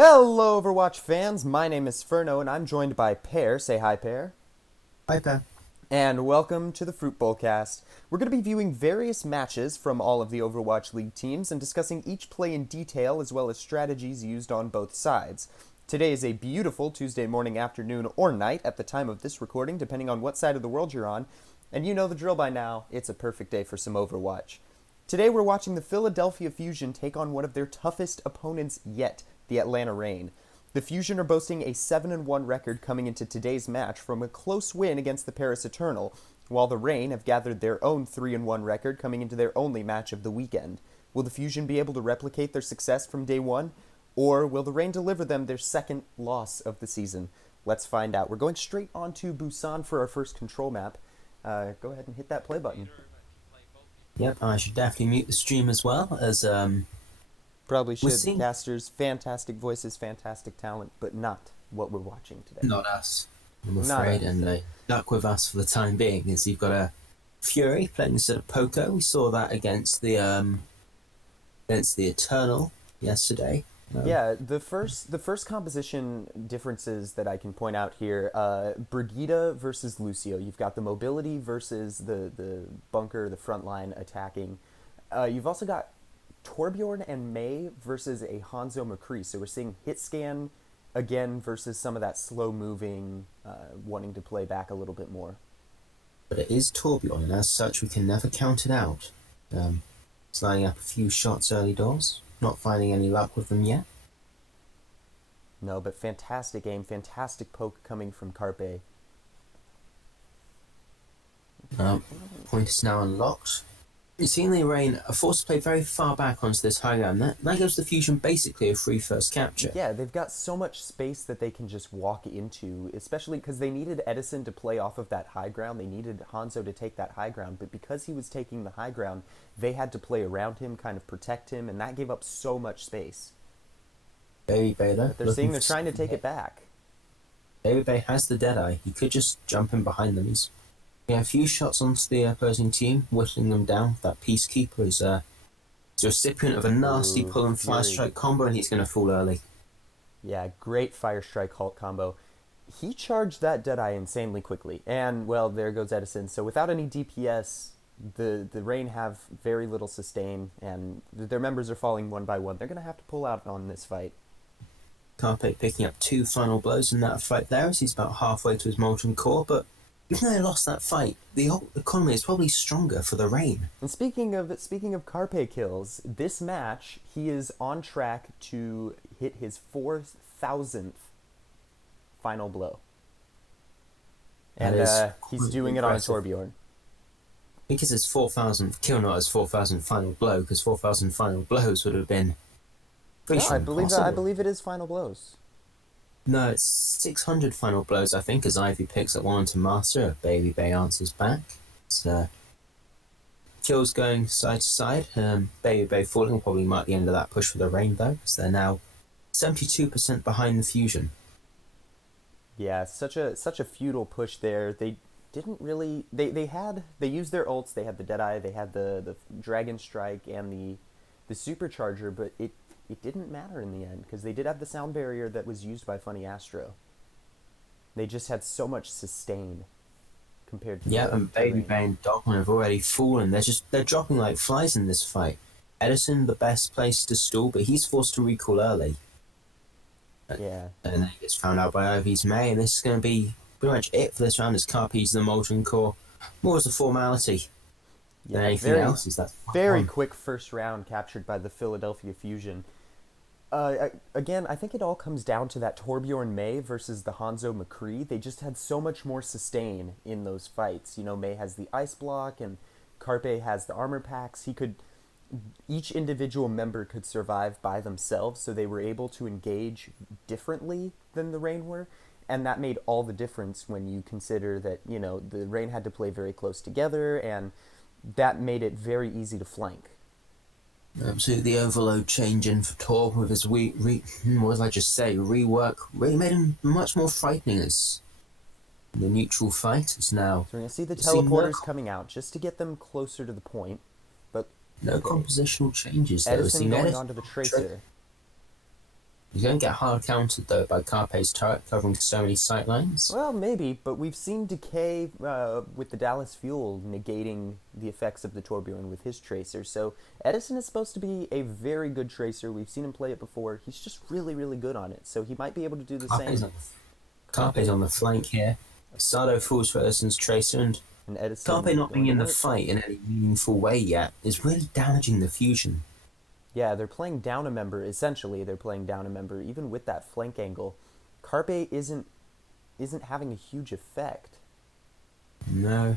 Hello, Overwatch fans. My name is Spherno, and I'm joined by Pear. Say hi, Pear. Hi, Pear. And welcome to the Fruit Bowl cast. We're going to be viewing various matches from all of the Overwatch League teams and discussing each play in detail as well as strategies used on both sides. Today is a beautiful Tuesday morning, afternoon, or night at the time of this recording, depending on what side of the world you're on. And you know the drill by now. It's a perfect day for some Overwatch. Today we're watching the Philadelphia Fusion take on one of their toughest opponents yet, the Atlanta Reign. The Fusion are boasting a 7-1 record coming into today's match from a close win against the Paris Eternal, while the Reign have gathered their own 3-1 record coming into their only match of the weekend. Will the Fusion be able to replicate their success from day one, or will the Reign deliver them their second loss of the season? Let's find out. We're going straight on to Busan for our first control map. Go ahead and hit that play button. Yep, I should definitely mute the stream as well as Probably we're should. The seeing. casters, fantastic voices, fantastic talent, but not what we're watching today. Not us, I'm Not afraid, us. and stuck with us for the time being. As you've got a Fury playing instead of Poco. We saw that against the Eternal yesterday. Yeah, the first composition differences that I can point out here, Brigida versus Lucio. You've got the mobility versus the bunker, the front line attacking. You've also got Torbjorn and May versus a Hanzo McCree. So we're seeing hit scan again versus some of that slow moving, wanting to play back a little bit more. But it is Torbjorn, and as such, we can never count it out. He's lining up a few shots early doors, not finding any luck with them yet. No, but fantastic aim, fantastic poke coming from Carpe. Point is now unlocked. You've seen the Rain are forced to play very far back onto this high ground. That gives the Fusion basically a free first capture. Yeah, they've got so much space that they can just walk into, especially because they needed Edison to play off of that high ground. They needed Hanzo to take that high ground, but because he was taking the high ground, they had to play around him, kind of protect him, and that gave up so much space. Baby Bay though, But they're saying they're trying to take it back. Baby Bay has the Deadeye. He could just jump in behind them. He's a few shots onto the opposing team, whittling them down. That Peacekeeper is the recipient of a nasty Ooh, pull and fire Fury. strike combo, and he's going to fall early. Yeah, great Fire Strike Halt combo. He charged that Deadeye insanely quickly, and well, there goes Edison. So without any DPS, the Reign have very little sustain, and their members are falling one by one. They're gonna have to pull out on this fight. Carpe picking up 2 final blows in that fight there as he's about halfway to his Molten Core, but even though they lost that fight, the whole economy is probably stronger for the Reign. And speaking of Carpe kills, this match he is on track to hit his 4,000th final blow, That and is he's quite doing it on a impressive. Torbjorn. I think it's his 4,000th kill, not his 4,000 final blow, because 4,000 final blows would have been pretty No, sure I impossible. believe it is final blows. No, it's 600 final blows, I think, as Ivy picks up one onto Master. Baby Bay answers back. It's, kills going side to side. Baby Bay falling will probably mark the end of that push for the Reign, though, because they're now 72% behind the Fusion. Yeah, such a futile push there. They didn't really they used their ults. They had the Deadeye, they had the Dragon Strike and the Supercharger, but it didn't matter in the end because they did have the sound barrier that was used by Funny Astro. They just had so much sustain compared to Yeah, and the Baby Reign. Bay and Dogman have already fallen. They're dropping like flies in this fight. Edison, the best place to stall, but he's forced to recall early. Yeah. And then he gets found out by Ivy's May, and this is going to be pretty much it for this round as Carpe's the Molten Core. More as a formality than Yeah, anything else, is that very one. quick first round captured by the Philadelphia Fusion. Again, I think it all comes down to that Torbjorn May versus the Hanzo McCree. They just had so much more sustain in those fights. You know, May has the ice block and Carpe has the armor packs. Each individual member could survive by themselves, so they were able to engage differently than the Reign were. And that made all the difference when you consider that, you know, the Reign had to play very close together, and that made it very easy to flank. Absolutely, the overload change in for Tor with his what did I just say? Rework really made him much more frightening as the neutral fight is now. So we're going to see the We've seen teleporters coming out just to get them closer to the point. But no okay, compositional changes though. We've Edison seen going Edison onto the Tracer. He's going to get hard countered, though, by Carpe's turret covering so many sightlines. Well, maybe, but we've seen Decay with the Dallas Fuel negating the effects of the Torbjorn with his Tracer, so Edison is supposed to be a very good Tracer. We've seen him play it before. He's just really, really good on it, so he might be able to do the Carpe's same. on, Carpe's on the flank here. Sado falls for Edison's Tracer, and And Carpe Edison not being going to in the work. fight in any meaningful way yet is really damaging the fusion. Yeah, they're playing down a member. Essentially, they're playing down a member, even with that flank angle. Carpe isn't having a huge effect. No.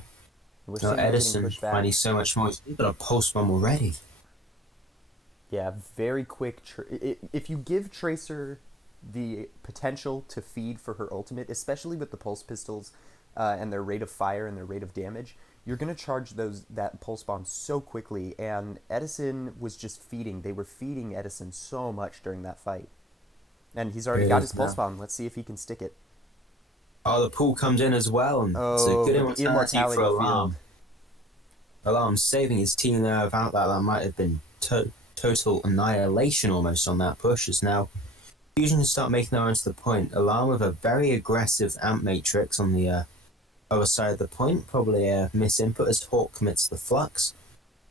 We're No, seeing him getting Edison pushed back. finding so much more. He's got a pulse bomb already. Yeah, very quick. If you give Tracer the potential to feed for her ultimate, especially with the pulse pistols and their rate of fire and their rate of damage, you're gonna charge that pulse bomb so quickly. And Edison was just feeding. They were feeding Edison so much during that fight, and he's already It got is his pulse now. bomb. Let's see if he can stick it. Oh, the pool comes in as well, and it's a Oh, good but the immortality for immortality field. Alarm. Alarm saving his team there without that. That might have been total annihilation almost on that push. As now Fusion can start making their own to the point. Alarm with a very aggressive amp matrix on the other side of the point. Probably a misinput as Hawk commits the flux.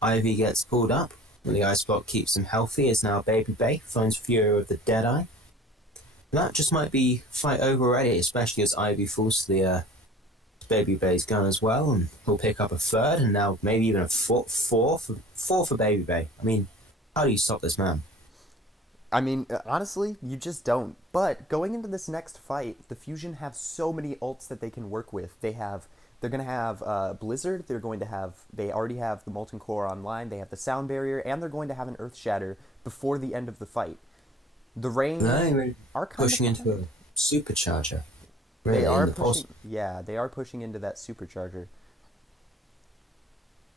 Ivy gets pulled up, and the ice block keeps him healthy. As now Baby Bay finds Fury with the Deadeye. That just might be fight over already, especially as Ivy falls to the Baby Bay's gun as well, and he'll pick up a third, and now maybe even a four for Baby Bay. I mean, how do you stop this man? I mean, honestly, you just don't. But going into this next fight, the Fusion have so many ults that they can work with. They're gonna have Blizzard. They already have the Molten Core online. They have the Sound Barrier, and they're going to have an Earth Shatter before the end of the fight. The Rain No, we're are kind of pushing into a supercharger, they really, are in the pulse. pushing. Yeah, they are pushing into that supercharger.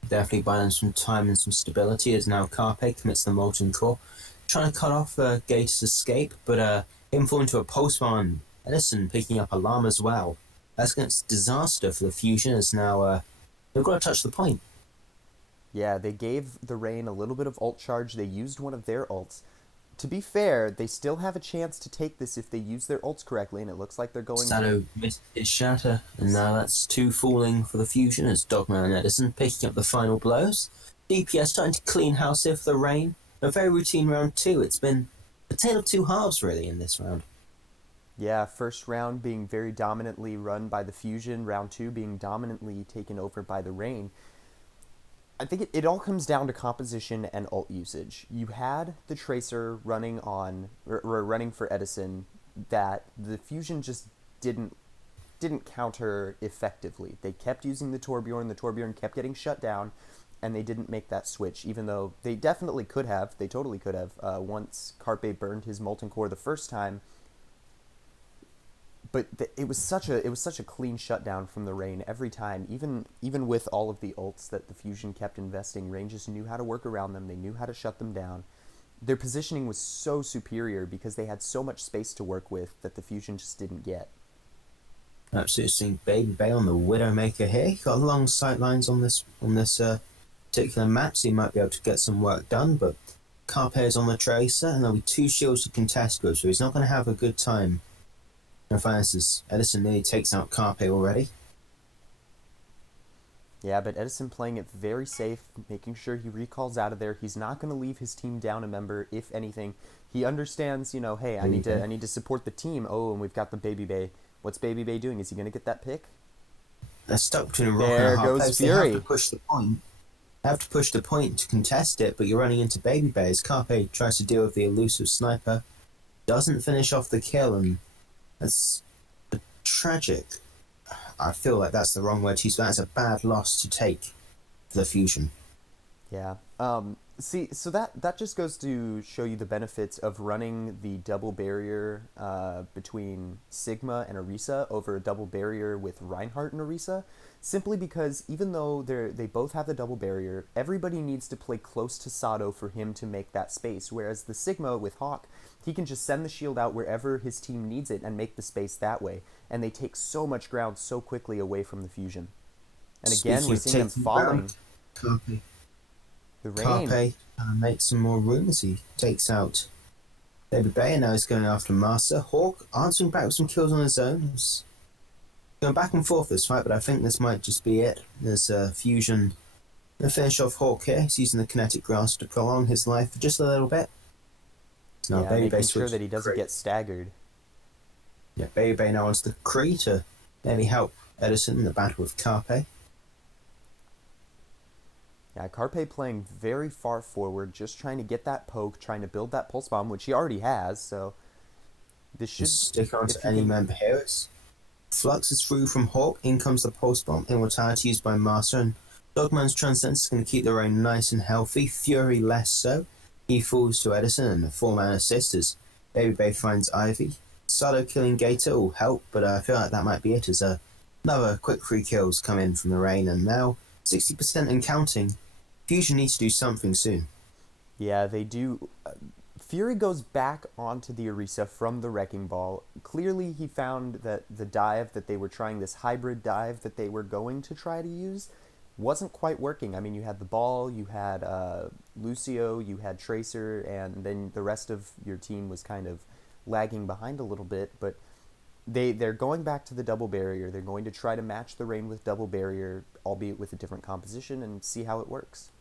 Definitely buying some time and some stability as now Carpe commits the Molten Core. Trying to cut off Gator's escape, but him falling into a pulse bomb. Edison picking up Alarm as well. That's going to disaster for the Fusion as now they've got to touch the point. Yeah, they gave the Rain a little bit of ult charge. They used one of their ults. To be fair, they still have a chance to take this if they use their ults correctly, and it looks like they're going. Sado missed his shatter, and now that's two falling for the Fusion as Dogman and Edison picking up the final blows. DPS starting to clean house here for the Rain. A very routine round two. It's been a tale of two halves, really, in this round. Yeah, first round being very dominantly run by the Fusion, round two being dominantly taken over by the Rain. I think it all comes down to composition and ult usage. You had the Tracer running or running for Edison that the Fusion just didn't counter effectively. They kept using the Torbjorn. The Torbjorn kept getting shut down, and they didn't make that switch, even though they definitely could have. They totally could have. Once Carpe burned his Molten Core the first time, but it was such a clean shutdown from the Rain every time. Even with all of the ults that the Fusion kept investing, Rain just knew how to work around them. They knew how to shut them down. Their positioning was so superior because they had so much space to work with that the Fusion just didn't get. Absolutely seeing Baby Bay on the Widowmaker here. He's got long sight lines on this particular map, so he might be able to get some work done, but Carpe is on the Tracer, and there'll be two shields to contest with, so he's not going to have a good time. And Francis Edison nearly takes out Carpe already. Yeah, but Edison playing it very safe, making sure he recalls out of there. He's not going to leave his team down a member. If anything, he understands. Hey, I need to support the team. Oh, and we've got the Baby Bay. What's Baby Bay doing? Is he going to get that pick? They're stuck between a rock and There a hard goes place. Fury. They have to push the point. They have to push the point to contest it, but you're running into Baby Bay as Carpe tries to deal with the elusive sniper. Doesn't finish off the kill, and that's tragic. I feel like that's the wrong word to use, but that's a bad loss to take for the Fusion. Yeah. See, so that just goes to show you the benefits of running the double barrier between Sigma and Orisa over a double barrier with Reinhardt and Orisa. Simply because even though they both have the double barrier, everybody needs to play close to Sado for him to make that space. Whereas the Sigma with Hawk, he can just send the shield out wherever his team needs it and make the space that way. And they take so much ground so quickly away from the Fusion. And again, we're seeing them falling. The Rain. Carpe makes some more room as he takes out Baby Bay, and now he's going after Master. Hawk answering back with some kills on his own. He's going back and forth this fight, but I think this might just be it. There's Fusion going to finish off Hawk here. He's using the kinetic grasp to prolong his life for just a little bit. So now Yeah, Baby Bay making sure that he doesn't Kree. get staggered. Yeah, Baby Bay now wants the Kree to maybe help Edison in the battle with Carpe. Yeah, Carpe playing very far forward, just trying to get that poke, trying to build that pulse bomb, which he already has. So this should Just stick on if to he any can. member heroes. Flux is through from Hawk. In comes the pulse bomb. Immortality used by Master, and Dogman's Transcendence is going to keep the rain nice and healthy. Fury less so. He falls to Edison, and the 4-man assist as Baby Bay finds Ivy. Sado killing Gator will help, but I feel like that might be it as another quick 3 kills come in from the rain, and now 60% and counting. Fusion needs to do something soon. Yeah, they do. Fury goes back onto the Orisa from the Wrecking Ball. Clearly, he found that the dive that they were trying, this hybrid dive that they were going to try to use, wasn't quite working. I mean, you had the ball, you had Lucio, you had Tracer, and then the rest of your team was kind of lagging behind a little bit. But they're going back to the double barrier. They're going to try to match the rain with double barrier, albeit with a different composition, and see how it works.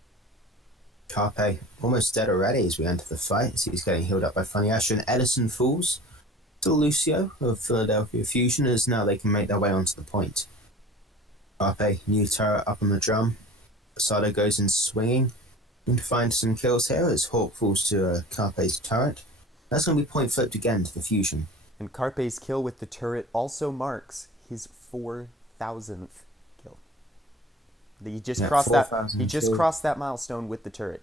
Carpe almost dead already as we enter the fight, as he's getting healed up by Funny Ash, and Edison falls to Lucio of Philadelphia Fusion, as now they can make their way onto the point. Carpe, new turret up on the drum. Sado goes in swinging. Going to find some kills here as Hawk falls to Carpe's turret. That's going to be point flipped again to the Fusion. And Carpe's kill with the turret also marks his 4,000th kill. He just Yeah, crossed that. 4,000 He just kills. crossed that milestone with the turret,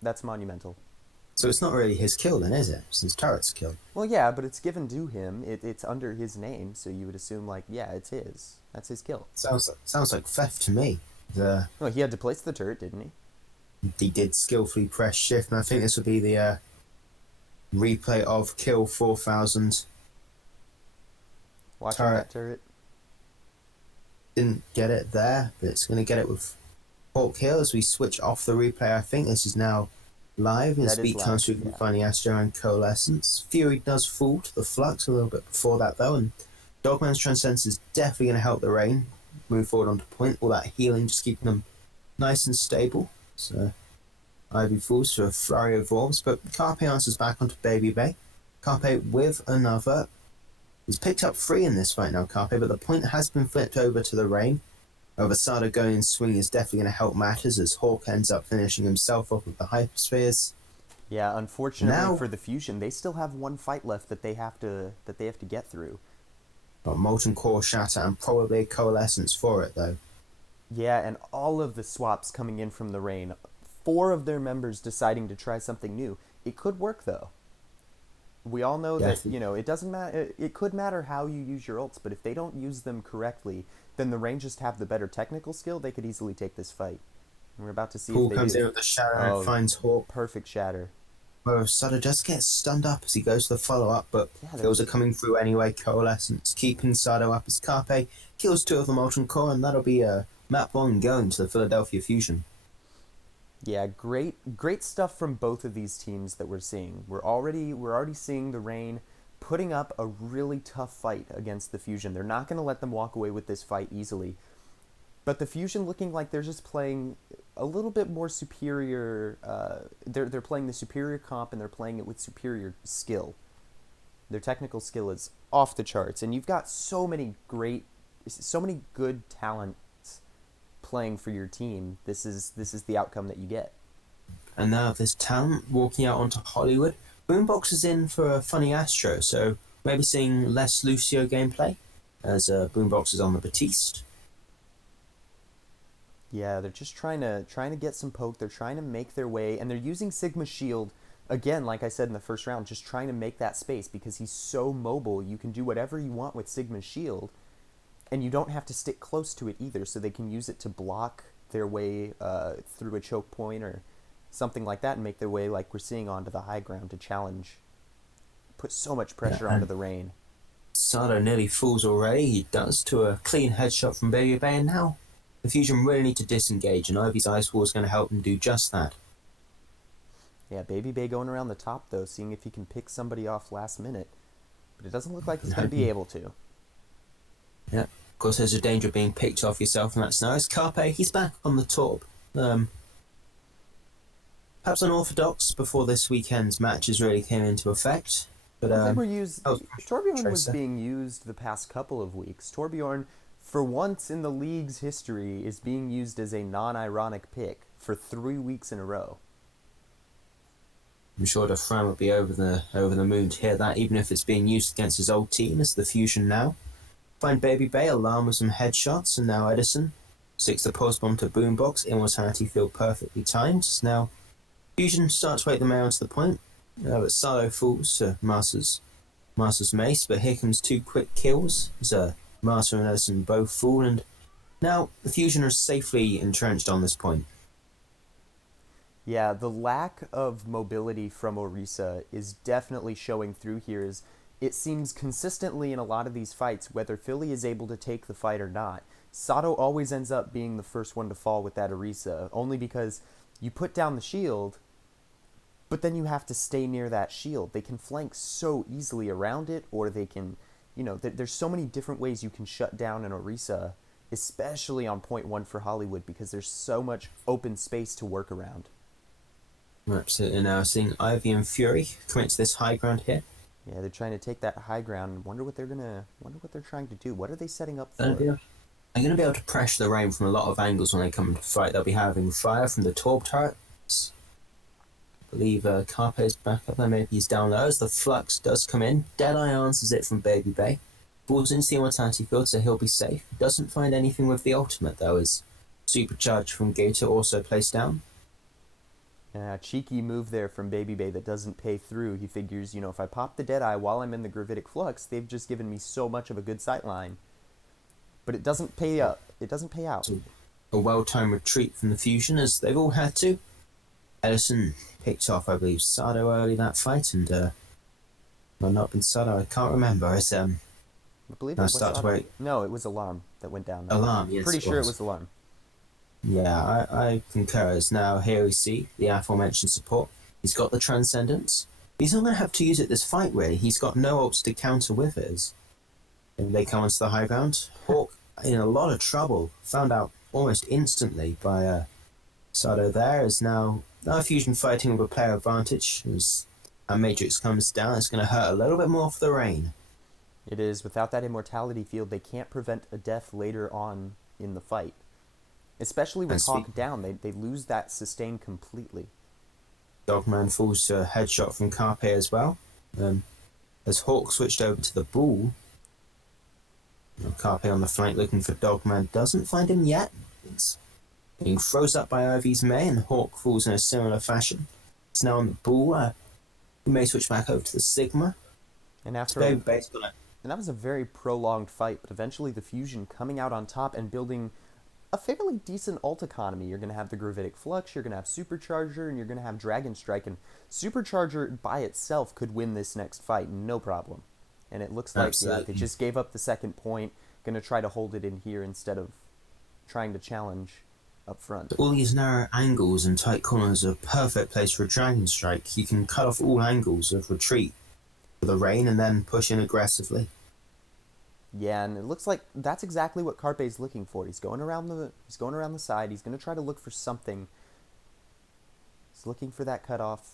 that's monumental. So it's not really his kill then, is it? It's his turret's kill. Well, yeah, but it's given to him. It's under his name, so you would assume like, yeah, it's his. That's his kill. Sounds like theft to me. Well, he had to place the turret, didn't He did skillfully press shift, and I think this would be the replay of kill 4,000. Watching Turret. that turret. Didn't get it there, but it's going to get it with Hawk here as we switch off the replay. I think this is now live. His That is beat live, comes through yeah. from Funny Astro and Coalescence. Fury does fall to the Flux a little bit before that, though, and Dogman's Transcendence is definitely going to help the rain move forward onto point. All that healing just keeping them nice and stable. So Ivy falls to a flurry of orbs, but Carpe answers back onto Baby Bay. Carpe with another. He's picked up 3 in this fight now, Carpe, but the point has been flipped over to the rain. Ovasada going and swinging is definitely going to help matters as Hawk ends up finishing himself off with the Hyperspheres. Yeah, unfortunately Now- for the Fusion, they still have one fight left that they have to get through. Got Molten Core Shatter and probably a Coalescence for it, though. Yeah, and all of the swaps coming in from the rain. 4 of their members deciding to try something new. It could work though. We all know Yeah, that, it doesn't matter. It could matter how you use your ults, but if they don't use them correctly, then the rain just have the better technical skill. They could easily take this fight. And we're about to see Pool if they comes do. in with the Shatter Oh. and finds Hawk. Perfect shatter. Where Sutter just gets stunned up as he goes to the follow-up, but Yeah, kills are coming through anyway. Coalescence keeping Sado up as Carpe kills 2 of the Molten Core, and that'll be map 1 going to the Philadelphia Fusion. Yeah, great stuff from both of these teams that we're seeing. We're already seeing the rain putting up a really tough fight against the Fusion. They're not going to let them walk away with this fight easily. But the Fusion looking like they're just playing a little bit more superior. They're playing the superior comp, and they're playing it with superior skill. Their technical skill is off the charts, and you've got so many good talents playing for your team. This is the outcome that you get. And now this talent walking out onto Hollywood. Boombox is in for a Funny Astro, so maybe seeing less Lucio gameplay as Boombox is on the Batiste. Yeah, they're just trying to get some poke. They're trying to make their way, and they're using Sigma Shield again, like I said in the first round, just trying to make that space because he's so mobile. You can do whatever you want with Sigma Shield, and you don't have to stick close to it either. So they can use it to block their way through a choke point or something like that, and make their way, like we're seeing, onto the high ground to challenge. Put so much pressure onto the rain. Sado nearly falls already. He does to a clean headshot from Baby Bay, and now the Fusion really need to disengage, and Ivy's Ice Wall is going to help them do just that. Yeah, Baby Bay going around the top, though, seeing if he can pick somebody off last minute. But it doesn't look like he's And going to be hoping, able to. yeah. Of course, there's a danger of being picked off yourself, and that's nice. Carpe, he's back on the top. Perhaps unorthodox before this weekend's matches really came into effect. But Well, they were used. that was Torbjorn was Tracer. being used the past couple of weeks. Torbjorn, for once in the league's history, is being used as a non-ironic pick for 3 weeks in a row. I'm sure the Fran would be over the moon to hear that, even if it's being used against his old team as the Fusion now. Find Baby Bay, alarm with some headshots, and now Edison sticks the pulse bomb to Boombox. Immortality Field perfectly timed. Now Fusion starts to wake the mail to the point, but Salo falls to Master's mace, but here comes two quick kills as Master and Edison both fall, and now the Fusion are safely entrenched on this point. Yeah, the lack of mobility from Orisa is definitely showing through here. As it seems consistently in a lot of these fights, whether Philly is able to take the fight or not, Sato always ends up being the first one to fall with that Orisa, only because you put down the shield, but then you have to stay near that shield. They can flank so easily around it, or they can, there's so many different ways you can shut down an Orisa, especially on point one for Hollywood, because there's so much open space to work around. Absolutely. Now seeing Ivy and Fury commit to this high ground here. Yeah, they're trying to take that high ground. Wonder what they're trying to do. What are they setting up They're for? going to be able to pressure the rain from a lot of angles when they come into fight. They'll be having fire from the Torb turrets. I believe Carpe is back up there. Maybe he's down low as the flux does come in. Deadeye answers it from Baby Bay. Falls into the immortality field, so he'll be safe. Doesn't find anything with the ultimate though. As supercharge from Gator also placed down. Cheeky move there from Baby Bay that doesn't pay through. He figures, if I pop the Deadeye while I'm in the Gravitic Flux, they've just given me so much of a good sightline. But it doesn't pay up. It doesn't pay out. So a well-timed retreat from the Fusion, as they've all had to. Edison picked off, I believe, Sado early that fight, and well, not been Sado. I can't remember. It's I believe it now was start to Sato. wait. No, it was Alarm that went down. Alarm. Yes, Pretty sure it was Alarm. Yeah, I concur. As now here we see the aforementioned support. He's got the Transcendence. He's not going to have to use it this fight, really. He's got no ults to counter with it. And they come onto the high ground. Hawk in a lot of trouble. Found out almost instantly by Sado there. Is now Fusion fighting with a player advantage. As our Matrix comes down, it's going to hurt a little bit more for the rain. It is. Without that immortality field, they can't prevent a death later on in the fight. Especially with Hawk down, they lose that sustain completely. Dogman falls to a headshot from Carpe as well. As Hawk switched over to the Bull, Carpe on the flank looking for Dogman, doesn't find him yet. It's being froze up by Ivy's May, and Hawk falls in a similar fashion. It's now on the Bull. He may switch back over to the Sigma. And after Baby Bay's got it. And that was a very prolonged fight, but eventually the Fusion coming out on top and building a fairly decent ult economy. You're going to have the Gravitic Flux, you're going to have Supercharger, and you're going to have Dragon Strike. And Supercharger by itself could win this next fight, no problem. And it looks like they just gave up the second point, going to try to hold it in here instead of trying to challenge up front. All these narrow angles and tight corners are a perfect place for a Dragon Strike. You can cut off all angles of retreat for the rain and then push in aggressively. Yeah, and it looks like that's exactly what Carpe's looking for. He's going around the side. He's going to try to look for something. He's looking for that cutoff.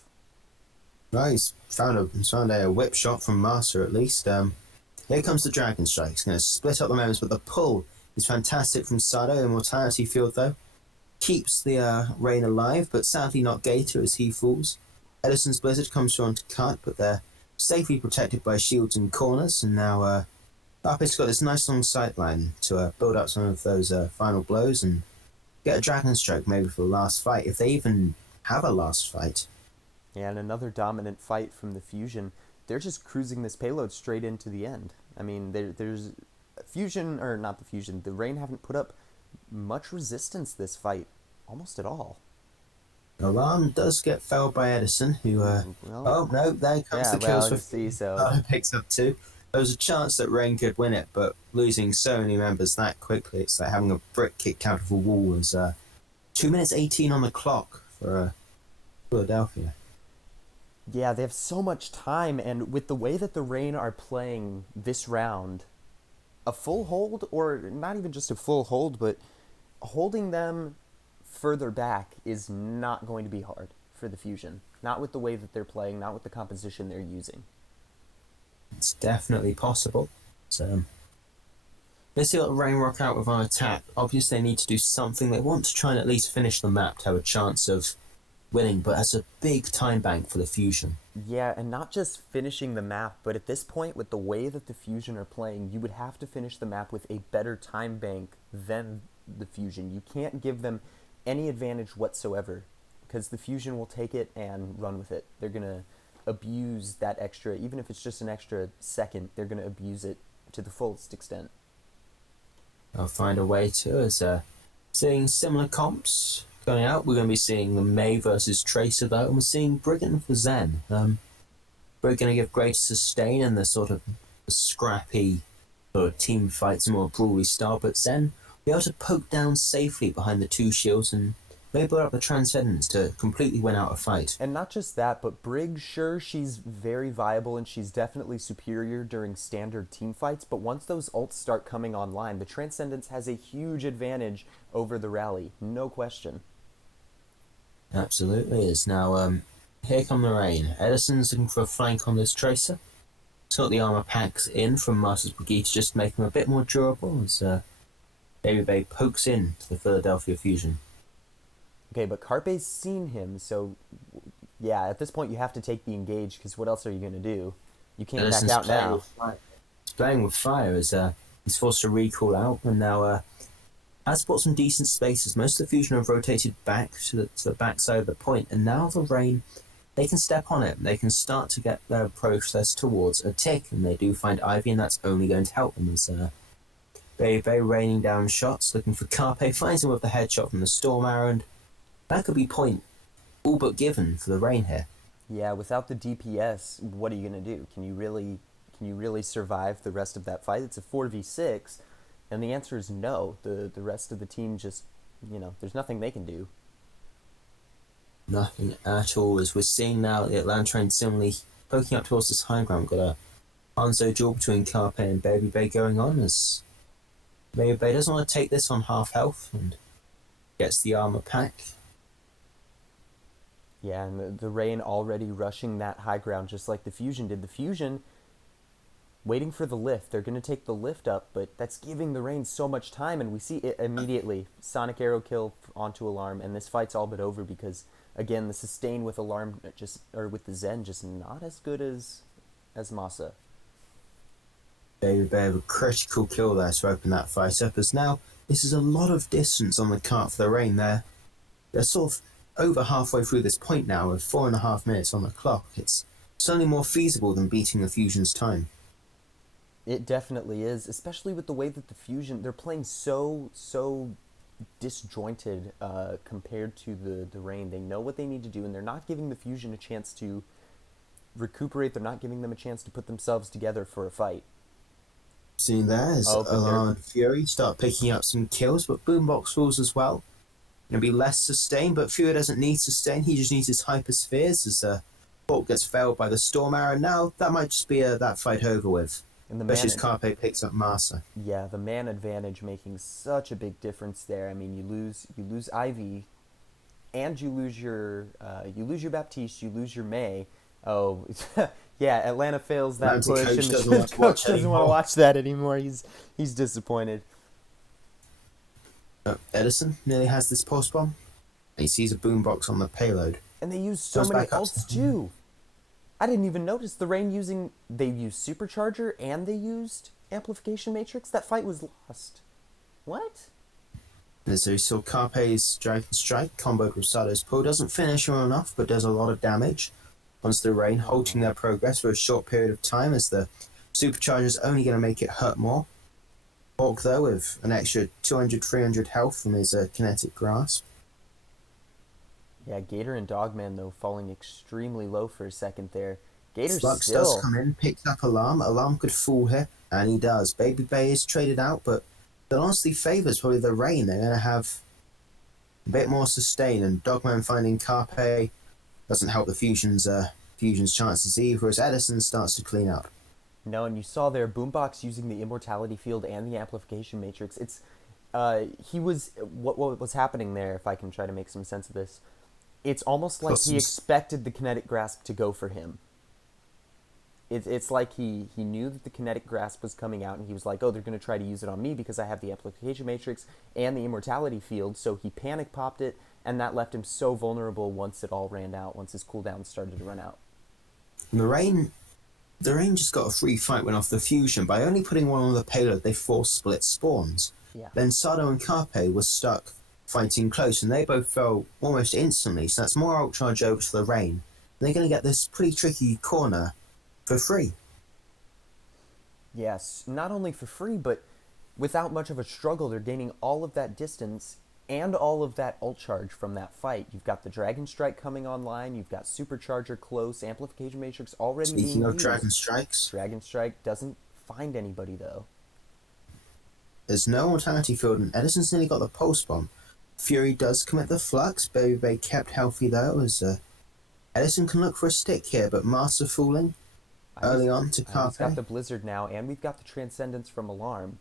Right, he's found a whip shot from Master at least. Here comes the Dragon Strike. He's going to split up the members, but the pull is fantastic from Sado. Immortality Field, though, keeps the rain alive, but sadly not Gator as he falls. Edison's Blizzard comes through onto cut, but they're safely protected by shields and corners, and now Carpe's got this nice long sight line to build up some of those final blows and get a Dragon Strike maybe for the last fight, if they even have a last fight. Yeah, and another dominant fight from the Fusion. They're just cruising this payload straight into the end. I mean, there's Fusion, or not the Fusion, the Rain haven't put up much resistance this fight, almost at all. Alarm does get felled by Edison, who, oh no, there comes the kills for so. Picks up two. There was a chance that Rain could win it, but losing so many members that quickly, it's like having a brick kicked out of a wall. Was 2 minutes 18 on the clock for Philadelphia. Yeah, they have so much time, and with the way that the Rain are playing this round, a full hold, or not even just a full hold, but holding them further back is not going to be hard for the Fusion. Not with the way that they're playing, not with the composition they're using. It's definitely possible. So let's see what Rain rock out with our attack. Obviously, they need to do something. They want to try and at least finish the map to have a chance of winning, but that's a big time bank for the Fusion. Yeah, and not just finishing the map, but at this point, with the way that the Fusion are playing, you would have to finish the map with a better time bank than the Fusion. You can't give them any advantage whatsoever, because the Fusion will take it and run with it. They're going to abuse that extra, even if it's just an extra second, they're going to abuse it to the fullest extent. I'll find a way to, as seeing similar comps going out. We're going to be seeing the May versus Tracer, though, and we're seeing Brigand for Zen. We're going to give greater sustain and the sort of scrappy sort of team fights, more brawly style, but Zen be able to poke down safely behind the two shields and maybe build up the Transcendence to completely win out a fight. And not just that, but Brig, sure, she's very viable and she's definitely superior during standard team fights, but once those ults start coming online, the Transcendence has a huge advantage over the Rally, no question. Absolutely is. Now, here come the Rain. Edison's looking for a flank on this Tracer. Got the armor packs in from Master's Brigade to just make them a bit more durable as Baby Bay pokes in to the Philadelphia Fusion. Okay, but Carpe's seen him, so yeah, at this point you have to take the engage, because what else are you going to do? You can't back Edison's out now. He's playing with fire as he's forced to recall out, and now has bought some decent spaces. Most of the Fusion have rotated back to the backside of the point, and now the Rain, they can step on it. They can start to get their process towards a tick, and they do find Ivy, and that's only going to help them as Bay raining down shots, looking for Carpe, finds him with the headshot from the Storm Arrow, and that could be point all but given for the Rain here. Yeah, without the DPS, what are you going to do? Can you really survive the rest of that fight? It's a 4v6, and the answer is no. The rest of the team just, there's nothing they can do. Nothing at all, as we're seeing now the Atlanta train similarly poking up towards this high ground. Got a Hanzo duel between Carpe and Baby Bay going on, as Baby Bay doesn't want to take this on half health and gets the armor pack. Yeah, and the Rain already rushing that high ground just like the Fusion did. The Fusion waiting for the lift. They're going to take the lift up, but that's giving the Rain so much time, and we see it immediately. Sonic Arrow kill onto Alarm, and this fight's all but over because, again, the sustain with Alarm with the Zen just not as good as Masa. Baby Bay with a critical kill there to open that fight up, as now this is a lot of distance on the cart for the Rain there. They're sort of over halfway through this point now with 4.5 minutes on the clock. It's certainly more feasible than beating the Fusion's time. It definitely is, especially with the way that the Fusion, they're playing so disjointed compared to the Rain. They know what they need to do, and they're not giving the Fusion a chance to recuperate. They're not giving them a chance to put themselves together for a fight. Seen there as Alarm and Fury start picking up some kills, but Boombox falls as well. Going to be less sustain, but Fury doesn't need sustain. He just needs his hyperspheres as Bolt gets failed by the Storm Arrow. Now that might just be that fight over with. And Especially as Carpe picks up Masa. Yeah, the man advantage making such a big difference there. I mean, you lose Ivy, and you lose your Baptiste, you lose your May. Oh, yeah, Atlanta fails that Atlanta push, coach and doesn't the want to coach watch doesn't want to anymore. watch that anymore. He's disappointed. Edison nearly has this pulse bomb. He sees a boombox on the payload. And they use so Goes many back up ults to- too. I didn't even notice the Rain they used Supercharger and they used Amplification Matrix. That fight was lost. What? As we saw Carpe's Dragon Strike comboed with Sato's pull. Doesn't finish well enough, but does a lot of damage. Once the Rain halting their progress for a short period of time, as the Supercharger's only going to make it hurt more. Hawk, though, with an extra 200-300 health from his kinetic grasp. Yeah, Gator and Dogman, though, falling extremely low for a second there. Gator Flux still... does come in, picks up Alarm. Alarm could fool here, and he does. Baby Bay is traded out, but that honestly favours probably the Rain. They're going to have a bit more sustain, and Dogman finding Carpe doesn't help the Fusion's Fusion's chances either as Edison starts to clean up. No, and you saw there Boombox using the immortality field and the amplification matrix. He was what was happening there. If I can try to make some sense of this, it's almost like he expected the kinetic grasp to go for him. It's like he knew that the kinetic grasp was coming out, and he was like, oh, they're going to try to use it on me because I have the amplification matrix and the immortality field. So he panic popped it, and that left him so vulnerable once it all ran out, once his cooldown started to run out. And the rain just got a free fight win off the Fusion. By only putting one on the payload, they forced split spawns. Yeah. Then Sado and Carpe were stuck fighting close, and they both fell almost instantly, so that's more ult charge over to the rain. And they're going to get this pretty tricky corner for free. Yes, not only for free, but without much of a struggle, they're gaining all of that distance and all of that ult charge from that fight. You've got the Dragon Strike coming online, you've got Supercharger close, Amplification Matrix already being used. Speaking of Dragon Strikes, Dragon Strike doesn't find anybody, though. There's no mortality field, and Edison's nearly got the Pulse Bomb. Fury does commit the Flux. Baby Bay kept healthy, though, as Edison can look for a stick here, but Master falling early on to Carpe. He's got the Blizzard now, and we've got the Transcendence from Alarm.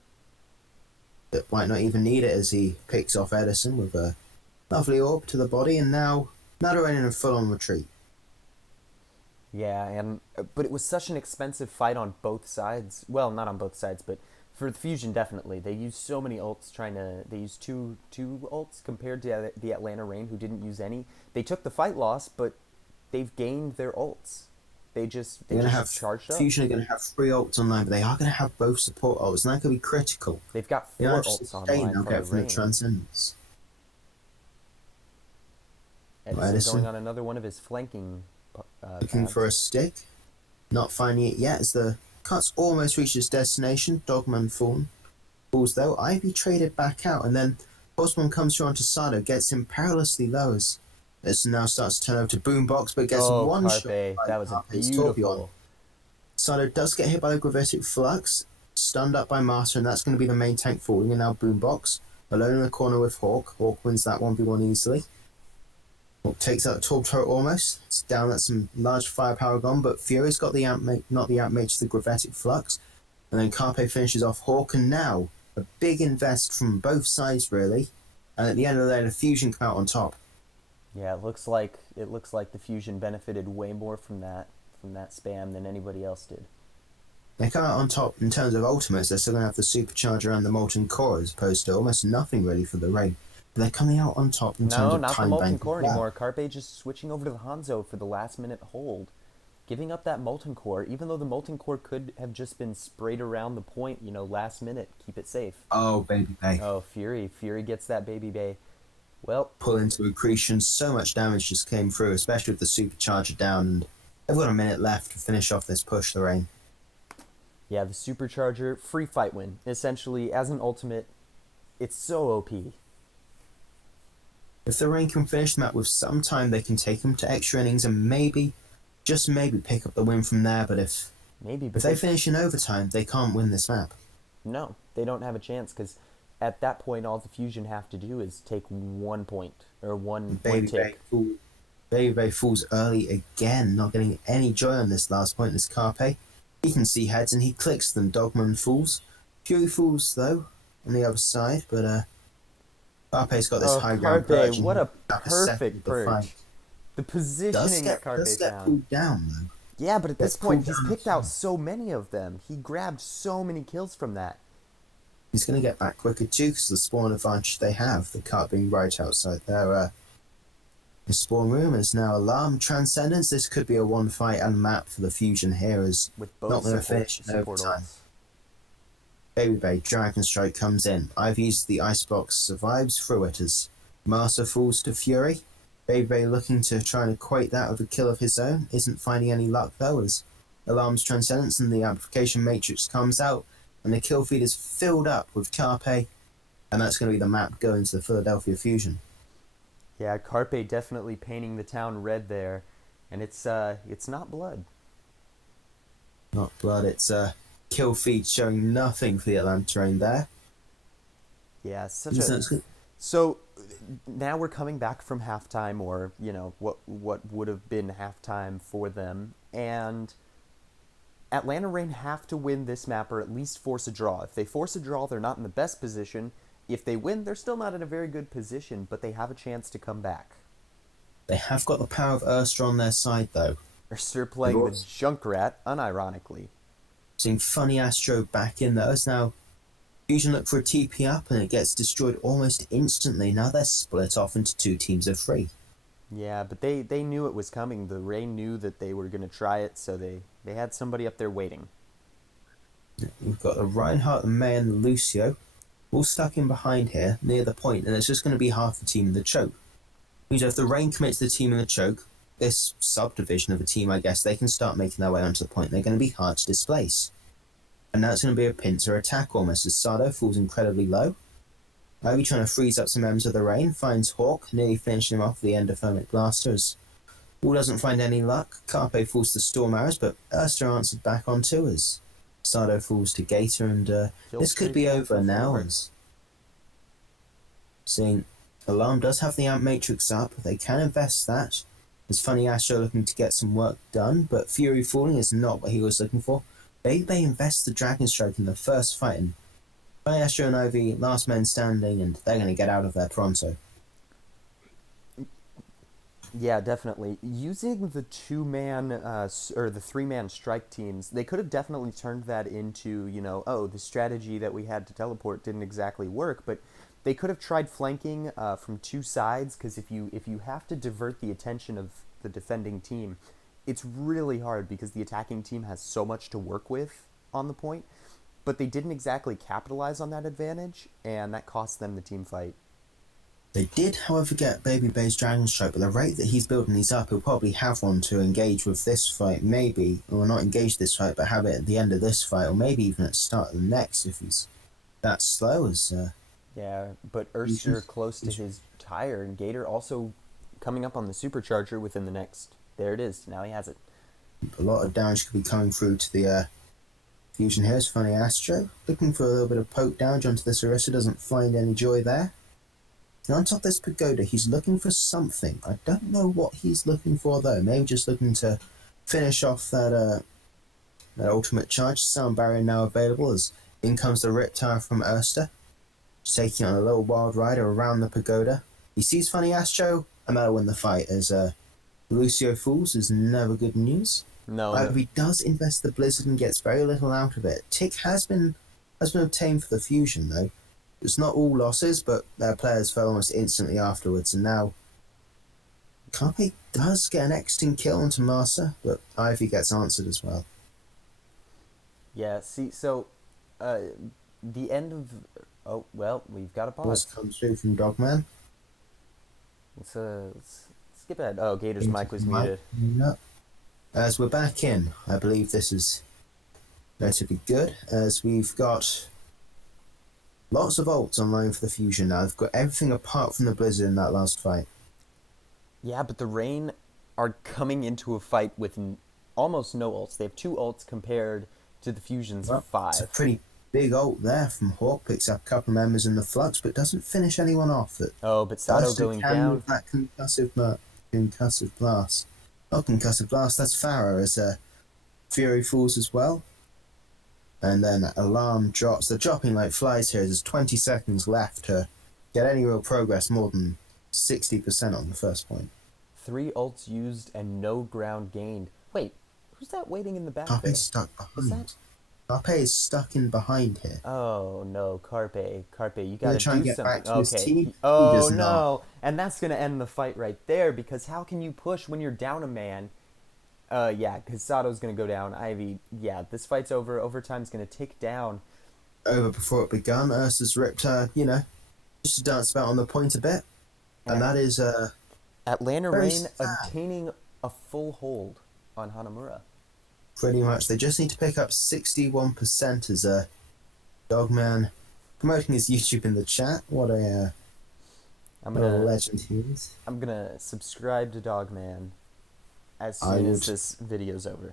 That might not even need it as he picks off Edison with a lovely orb to the body, and now Nadarin in a full-on retreat. Yeah, but it was such an expensive fight on both sides. Well, not on both sides, but for the Fusion, definitely. They used so many ults they used two ults compared to the Atlanta Reign, who didn't use any. They took the fight loss, but they've gained their ults. They just charged up. Fusion are going to have 3 ults online, but they are going to have both support ults, and that could be critical. They've got 4 ults online from the Transcendence. Edison going on another one of his flanking looking for a stick. Not finding it yet as the Cuts almost reached its destination. Dogman falls though. Ivy traded back out, and then Postman comes through onto Sado, gets him perilously low as it now starts to turn over to Boombox, but gets one Carpe. shot. That was a beautiful. Sado does get hit by the Gravitic Flux, stunned up by Master, and that's going to be the main tank falling, and now Boombox alone in the corner with Hawk. Hawk wins that 1v1 easily. Hawk takes out the Torp turret almost. It's down at some large firepower gone, but Fury's got the not the outmage, the Gravitic Flux. And then Carpe finishes off Hawk, and now a big invest from both sides really. And at the end of the day, the Fusion come out on top. Yeah, it looks like the Fusion benefited way more from that spam than anybody else did. They come out on top in terms of ultimates. They're still going to have the Supercharger and the Molten Core, as opposed to almost nothing really for the Reign. But they're coming out on top in terms of time bank. No, not the Molten Core anymore. Carpe just switching over to the Hanzo for the last minute hold. Giving up that Molten Core, even though the Molten Core could have just been sprayed around the point, last minute, keep it safe. Oh, Baby Bay. Oh, Fury gets that Baby Bay. Well, pull into accretion, so much damage just came through, especially with the Supercharger down, and they've got a minute left to finish off this push, the Reign. Yeah, the Supercharger, free fight win. Essentially, as an ultimate, it's so OP. If the Reign can finish the map with some time, they can take them to extra innings and maybe, just maybe, pick up the win from there, but if they finish in overtime, they can't win this map. No, they don't have a chance, because at that point, all the Fusion have to do is take 1 point, or one tick. Baby Bay falls early again, not getting any joy on this last point. This Carpe, he can see heads and he clicks them. Dogman falls. Fury falls though on the other side, but Carpe's got this high ground perch. What a perfect perch! The positioning that Carpe does get pulled down though. Yeah, but at this point, he's picked out so many of them. He grabbed so many kills from that. He's going to get back quicker too, because the spawn advantage they have, the cart being right outside their spawn room, is now Alarm. Transcendence, this could be a one fight and map for the Fusion here, as not going to finish in overtime. Baby Bay, Dragon Strike comes in. I've used the Icebox, survives through it as Master falls to Fury. Baby Bay looking to try and equate that with a kill of his own, isn't finding any luck though, as Alarm's Transcendence and the Amplification Matrix comes out, and the kill feed is filled up with Carpe, and that's going to be the map going to the Philadelphia Fusion. Yeah, Carpe definitely painting the town red there, and it's not blood. Not blood, it's kill feed showing nothing for the Atlanta Reign there. Yeah, such So now we're coming back from halftime, or what would have been halftime for them, and Atlanta Reign have to win this map or at least force a draw. If they force a draw, they're not in the best position. If they win, they're still not in a very good position, but they have a chance to come back. They have got the power of Ursa on their side, though. They're They've playing the also Junkrat, unironically. seen Funny Astro back in there. Now, Fusion look for a TP up and it gets destroyed almost instantly. Now they're split off into two teams of three. Yeah, but they knew it was coming. The Reign knew that they were going to try it, so they had somebody up there waiting. We've got the Reinhardt, the May, and the Lucio all stuck in behind here near the point, and it's just going to be half the team in the choke. Means if the Reign commits the team in the choke, this subdivision of a team, I guess, they can start making their way onto the point. They're going to be hard to displace. And now it's going to be a pincer attack almost as Sado falls incredibly low. Ivy trying to freeze up some members of the Reign, finds Hawk, nearly finishing him off with the endothermic blaster as Wall doesn't find any luck. Carpe falls to Storm Arrows, but Ursa answered back onto as Sado falls to Gator, and this could be over now. As seeing Alarm does have the Amp Matrix up, they can invest that. There's Funny Astro looking to get some work done, but Fury falling is not what he was looking for. Baby invests the Dragon Strike in the first fight, and Funny Astro and Ivy, last men standing, and they're going to get out of there pronto. Yeah, definitely. Using the two-man or the three-man strike teams, they could have definitely turned that into, oh, the strategy that we had to teleport didn't exactly work, but they could have tried flanking from two sides, because if you have to divert the attention of the defending team, it's really hard because the attacking team has so much to work with on the point, but they didn't exactly capitalize on that advantage, and that cost them the team fight. They did, however, get Baby Bay's Dragon Strike, but the rate that he's building these up, he'll probably have one to engage with this fight, maybe, or not engage this fight, but have it at the end of this fight, or maybe even at the start of the next if he's that slow as... Yeah, but Ursa close to his tire, and Gator also coming up on the supercharger within the next... There it is, now he has it. A lot of damage could be coming through to the Fusion here. It's Funny Astro, looking for a little bit of poke damage onto this Orisa, doesn't find any joy there. And on top of this Pagoda, he's looking for something. I don't know what he's looking for though. Maybe just looking to finish off that ultimate charge. Sound barrier now available as in comes the Riptire from Ursa. Just taking on a little wild rider around the Pagoda. He sees Funny Astro, and that'll win the fight as Lucio falls is never good news. No. He does invest the Blizzard and gets very little out of it. Tick has been obtained for the Fusion though. It's not all losses, but their players fell almost instantly afterwards, and now Carpe does get an exiting kill onto Marsa, but Ivy gets answered as well. Yeah, see, so the end of... Oh, well, we've got a pause. Comes through from Dogman. Let's skip ahead. Oh, Gator's mic was muted. No. As we're back in, I believe this is relatively good, as we've got lots of ults online for the Fusion now. They've got everything apart from the Blizzard in that last fight. Yeah, but the Reign are coming into a fight with almost no ults. They have 2 ults compared to the Fusion's 5. It's a pretty big ult there from Hawk. Picks up a couple of members in the Flux, but doesn't finish anyone off. Oh, but Sado going down. With that concussive blast. Not concussive blast, that's Farah as Fury falls as well. And then Alarm drops. They're dropping like flies here. There's 20 seconds left to get any real progress more than 60% on the first point. 3 ults used and no ground gained. Wait, who's that waiting in the back Carpe's there? stuck behind. Carpe is stuck in behind here. Oh no, Carpe, you gotta try and do get something. back to his team. Oh He no, does not. and that's gonna end the fight right there, because how can you push when you're down a man? Yeah, because Sato's gonna go down. Ivy, yeah, this fight's over. Overtime's gonna tick down. Over before it begun, Ursa's ripped her, just to dance about on the point a bit. And that is Atlanta very Reign sad. obtaining a full hold on Hanamura. Pretty much. They just need to pick up 61% as Dogman promoting his YouTube in the chat. What a legend he is. I'm gonna subscribe to Dogman as soon as this video's over.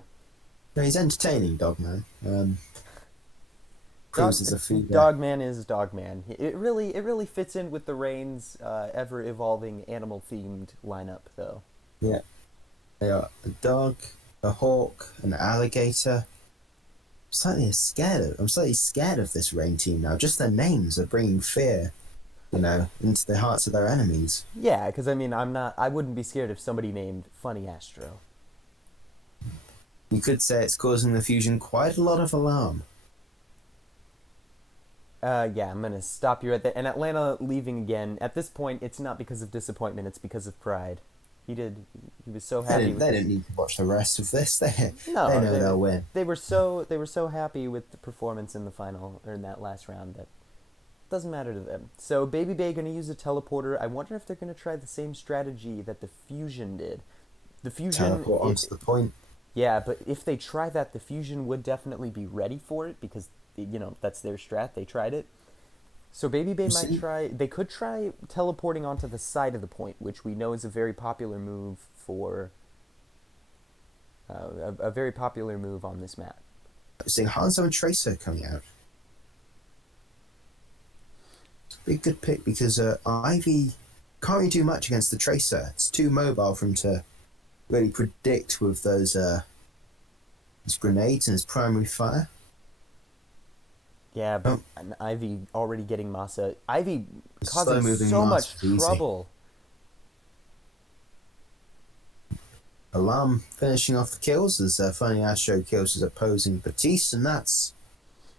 No, he's entertaining, Dogman. proves as a feeder. Dogman is Dogman. It really fits in with the Rain's ever evolving animal themed lineup, though. Yeah, they are a dog, a hawk, an alligator. I'm slightly scared of this Rain team now. Just their names are bringing fear, into the hearts of their enemies. Yeah, because I mean, I wouldn't be scared if somebody named Funny Astro. You could say it's causing the fusion quite a lot of alarm. Yeah, I'm gonna stop you right there. And Atlanta leaving again. At this point, it's not because of disappointment; it's because of pride. He was so happy. They didn't need to watch the rest of this. They No, know they'll win. They were so happy with the performance in the final or in that last round that doesn't matter to them. So Baby Bay going to use a teleporter. I wonder if they're going to try the same strategy that the Fusion did. The Fusion Teleport onto the point. Yeah, but if they try that, the Fusion would definitely be ready for it because that's their strat. They tried it. So Baby Bay might try. They could try teleporting onto the side of the point, which we know is a very popular move for a very popular move on this map. Seeing Hanzo and Tracer coming out. It's a big good pick because Ivy can't really do much against the Tracer. It's too mobile for him to really predict with those his grenades and his primary fire. Yeah, but Ivy already getting Masa. Ivy causing so much trouble. Alarm finishing off the kills as Funny Astro kills his opposing Batiste, and that's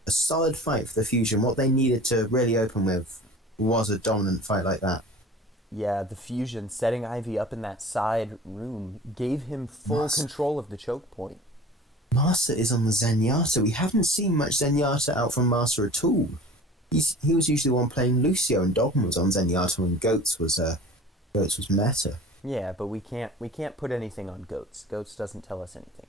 a solid fight for the Fusion. What they needed to really open with was a dominant fight like that. Yeah, the Fusion setting Ivy up in that side room gave him full control of the choke point. Master is on the Zenyatta. We haven't seen much Zenyatta out from Master at all. He was usually the one playing Lucio, and Dogman was on Zenyatta when Goats was meta. Yeah, but we can't put anything on Goats. Goats doesn't tell us anything.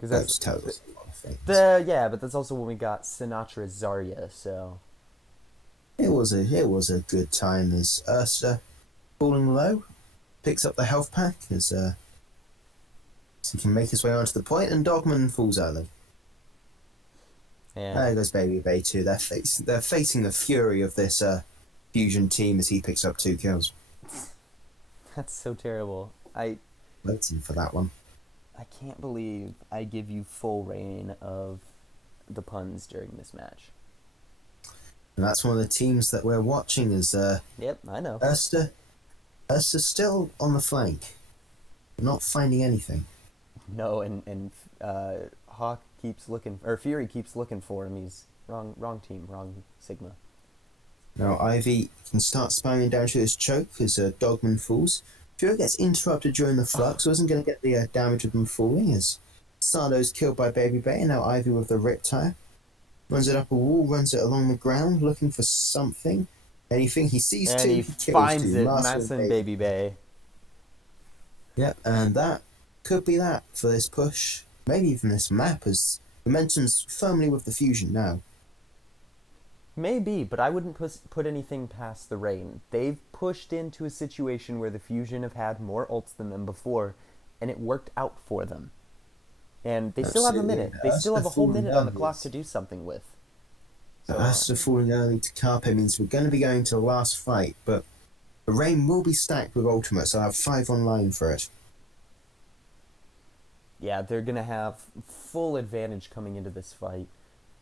Goats tells us a lot of things. Yeah, but that's also when we got Sinatra Zarya. So it was a good time as Ursa falling low picks up the health pack as so he can make his way onto the point, and Dogman falls early. Yeah. There goes Baby Bay too. They're facing the fury of this Fusion team as he picks up 2 kills. That's so terrible. Waiting for that one. I can't believe I give you full reign of the puns during this match. And that's one of the teams that we're watching as Yep, I know. Ursa's still on the flank. Not finding anything. No, and Hawk keeps looking, or Fury keeps looking for him. He's wrong team, wrong Sigma. Now Ivy can start spamming down to his choke as Dogman falls. Fury gets interrupted during the flux, wasn't going to get the damage of them falling as Sardo's killed by Baby Bay, and now Ivy with the Riptire. Runs it up a wall, runs it along the ground, looking for something. Anything he sees and two, he kills finds two. it, Massa and Baby Bay. Yep, and that could be that for this push. Maybe even this map, as momentum's firmly with the Fusion now. Maybe, but I wouldn't put anything past the Rain. They've pushed into a situation where the Fusion have had more ults than them before, and it worked out for them. And they still have a minute. They still have a whole minute on the clock to do something with. So Asta falling early to Carpe means we're going to be going to the last fight, but the Rain will be stacked with ultimates. I'll have 5 online for it. Yeah, they're gonna have full advantage coming into this fight.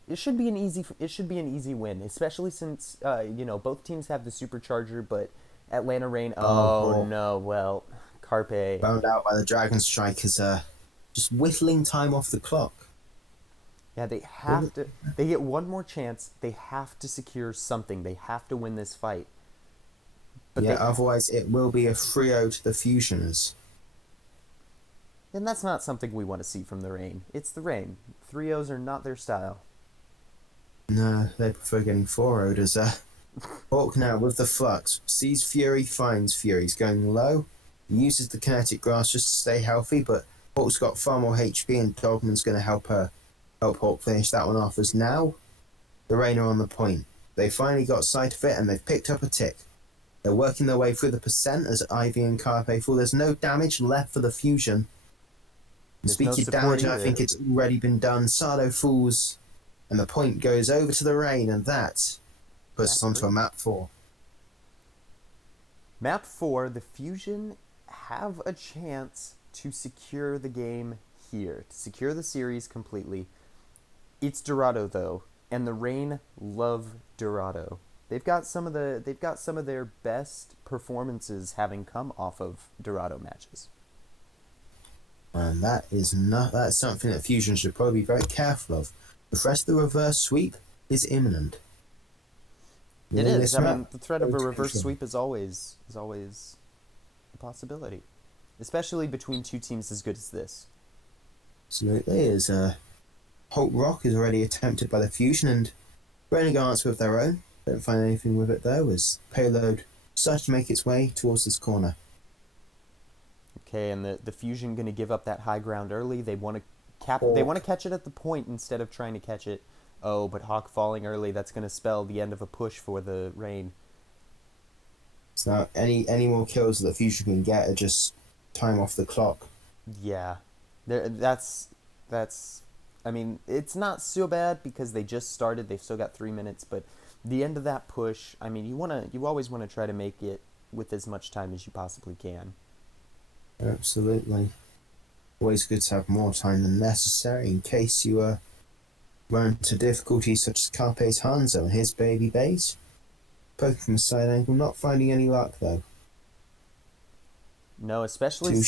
It should be an easy win, especially since both teams have the supercharger, but Atlanta Rain. Oh no, well, Carpe bound out by the Dragon Strike is just whittling time off the clock. Yeah, they have to. They get one more chance. They have to secure something. They have to win this fight. But otherwise it will be a 3-0 to the Fusioners. And that's not something we want to see from the Rain. It's the Rain. 3-0s are not their style. No, they prefer getting 4-0'd as Hawk now with the flux. Sees Fury, finds Fury. He's going low. He uses the kinetic grass just to stay healthy, but Hawk's got far more HP and Dogman's going to help Hawk finish that one off, as now the Rain are on the point. They finally got sight of it and they've picked up a tick. They're working their way through the percent as Ivy and Carpe fall. There's no damage left for the Fusion. Speaking of damage, I think it's already been done. Sardo falls and the point goes over to the Rain, and that puts Map us onto 3. a map 4. Map 4, the Fusion have a chance to secure the game here, to secure the series completely. It's Dorado though, and the Rain love Dorado. They've got some of their best performances having come off of Dorado matches. And that's something that Fusion should probably be very careful of. The threat of the reverse sweep is imminent. It Within is. this I map, mean, the threat of a reverse sweep is always a possibility, especially between two teams as good as this. absolutely, as Holt Rock is already attempted by the Fusion, and Renegade answer with their own. Don't find anything with it though, as Payload starts to make its way towards this corner. Okay, and the Fusion going to give up that high ground early. They want to cap. They Hawk. want to catch it at the point instead of trying to catch it. Oh, but Hawk falling early. That's going to spell the end of a push for the Rain. So any more kills that the Fusion can get are just time off the clock. Yeah, that's. I mean, it's not so bad because they just started. They've still got 3 minutes, but the end of that push. I mean, you always want to try to make it with as much time as you possibly can. Absolutely. Always good to have more time than necessary in case you run into difficulties such as Carpe's Hanzo and his baby base. Poking from a side angle, not finding any luck though. No, especially Too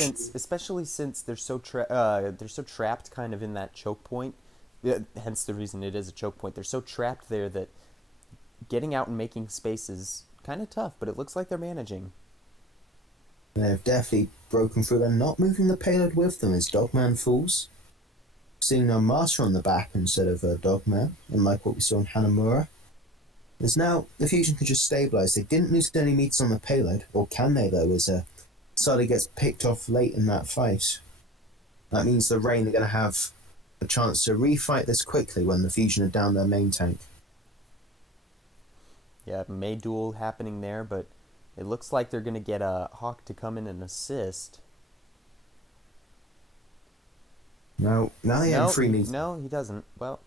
since they're so trapped kind of in that choke point. Yeah, hence the reason it is a choke point. They're so trapped there that getting out and making space is kind of tough. But it looks like they're managing. They've definitely broken through and not moving the payload with them as Dogman falls. Seeing no Master on the back instead of Dogman, unlike what we saw in Hanamura. As now, the Fusion can just stabilise. They didn't lose any meters on the payload, or can they though, as Sully gets picked off late in that fight. That means the Rain are going to have a chance to refight this quickly when the Fusion are down their main tank. Yeah, May duel happening there, but it looks like they're going to get a Hawk to come in and assist. Now they have free meters. No, he doesn't. Well,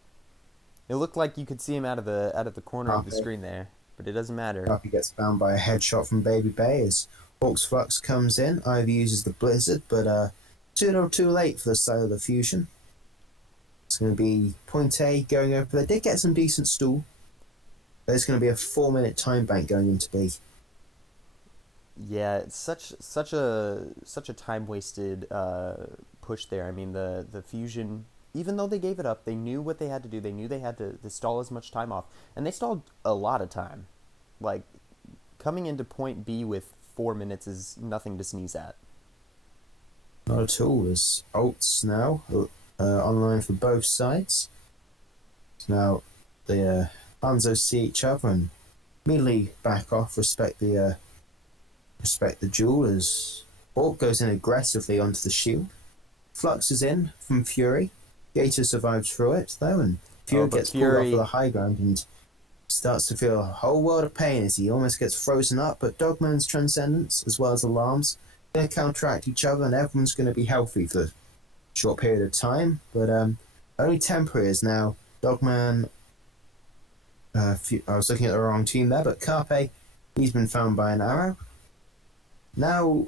it looked like you could see him out of the corner of the screen there, but it doesn't matter. Puppy gets found by a headshot from Baby Bay as Hawk's Flux comes in. Ivy uses the Blizzard, but too little too late for the side of the Fusion. It's going to be point A going over. They did get some decent stall. There's going to be a 4-minute time bank going into B. Yeah, it's such a time wasted push there. I mean, the Fusion, even though they gave it up, they knew what they had to do. They knew they had to stall as much time off, and they stalled a lot of time. Like coming into point B with 4 minutes is nothing to sneeze at. Not at all. There's ults now online for both sides. Now the Hanzo see each other and immediately back off, respect the duel as Hawk goes in aggressively onto the shield. Flux is in from Fury. Gator survives through it though, and Fury gets pulled off of the high ground and starts to feel a whole world of pain as he almost gets frozen up. But Dogman's Transcendence as well as Alarms, they're counteract each other, and everyone's going to be healthy for a short period of time. But only temporary is now Dogman. I was looking at the wrong team there, but Carpe, he's been found by an arrow. Now,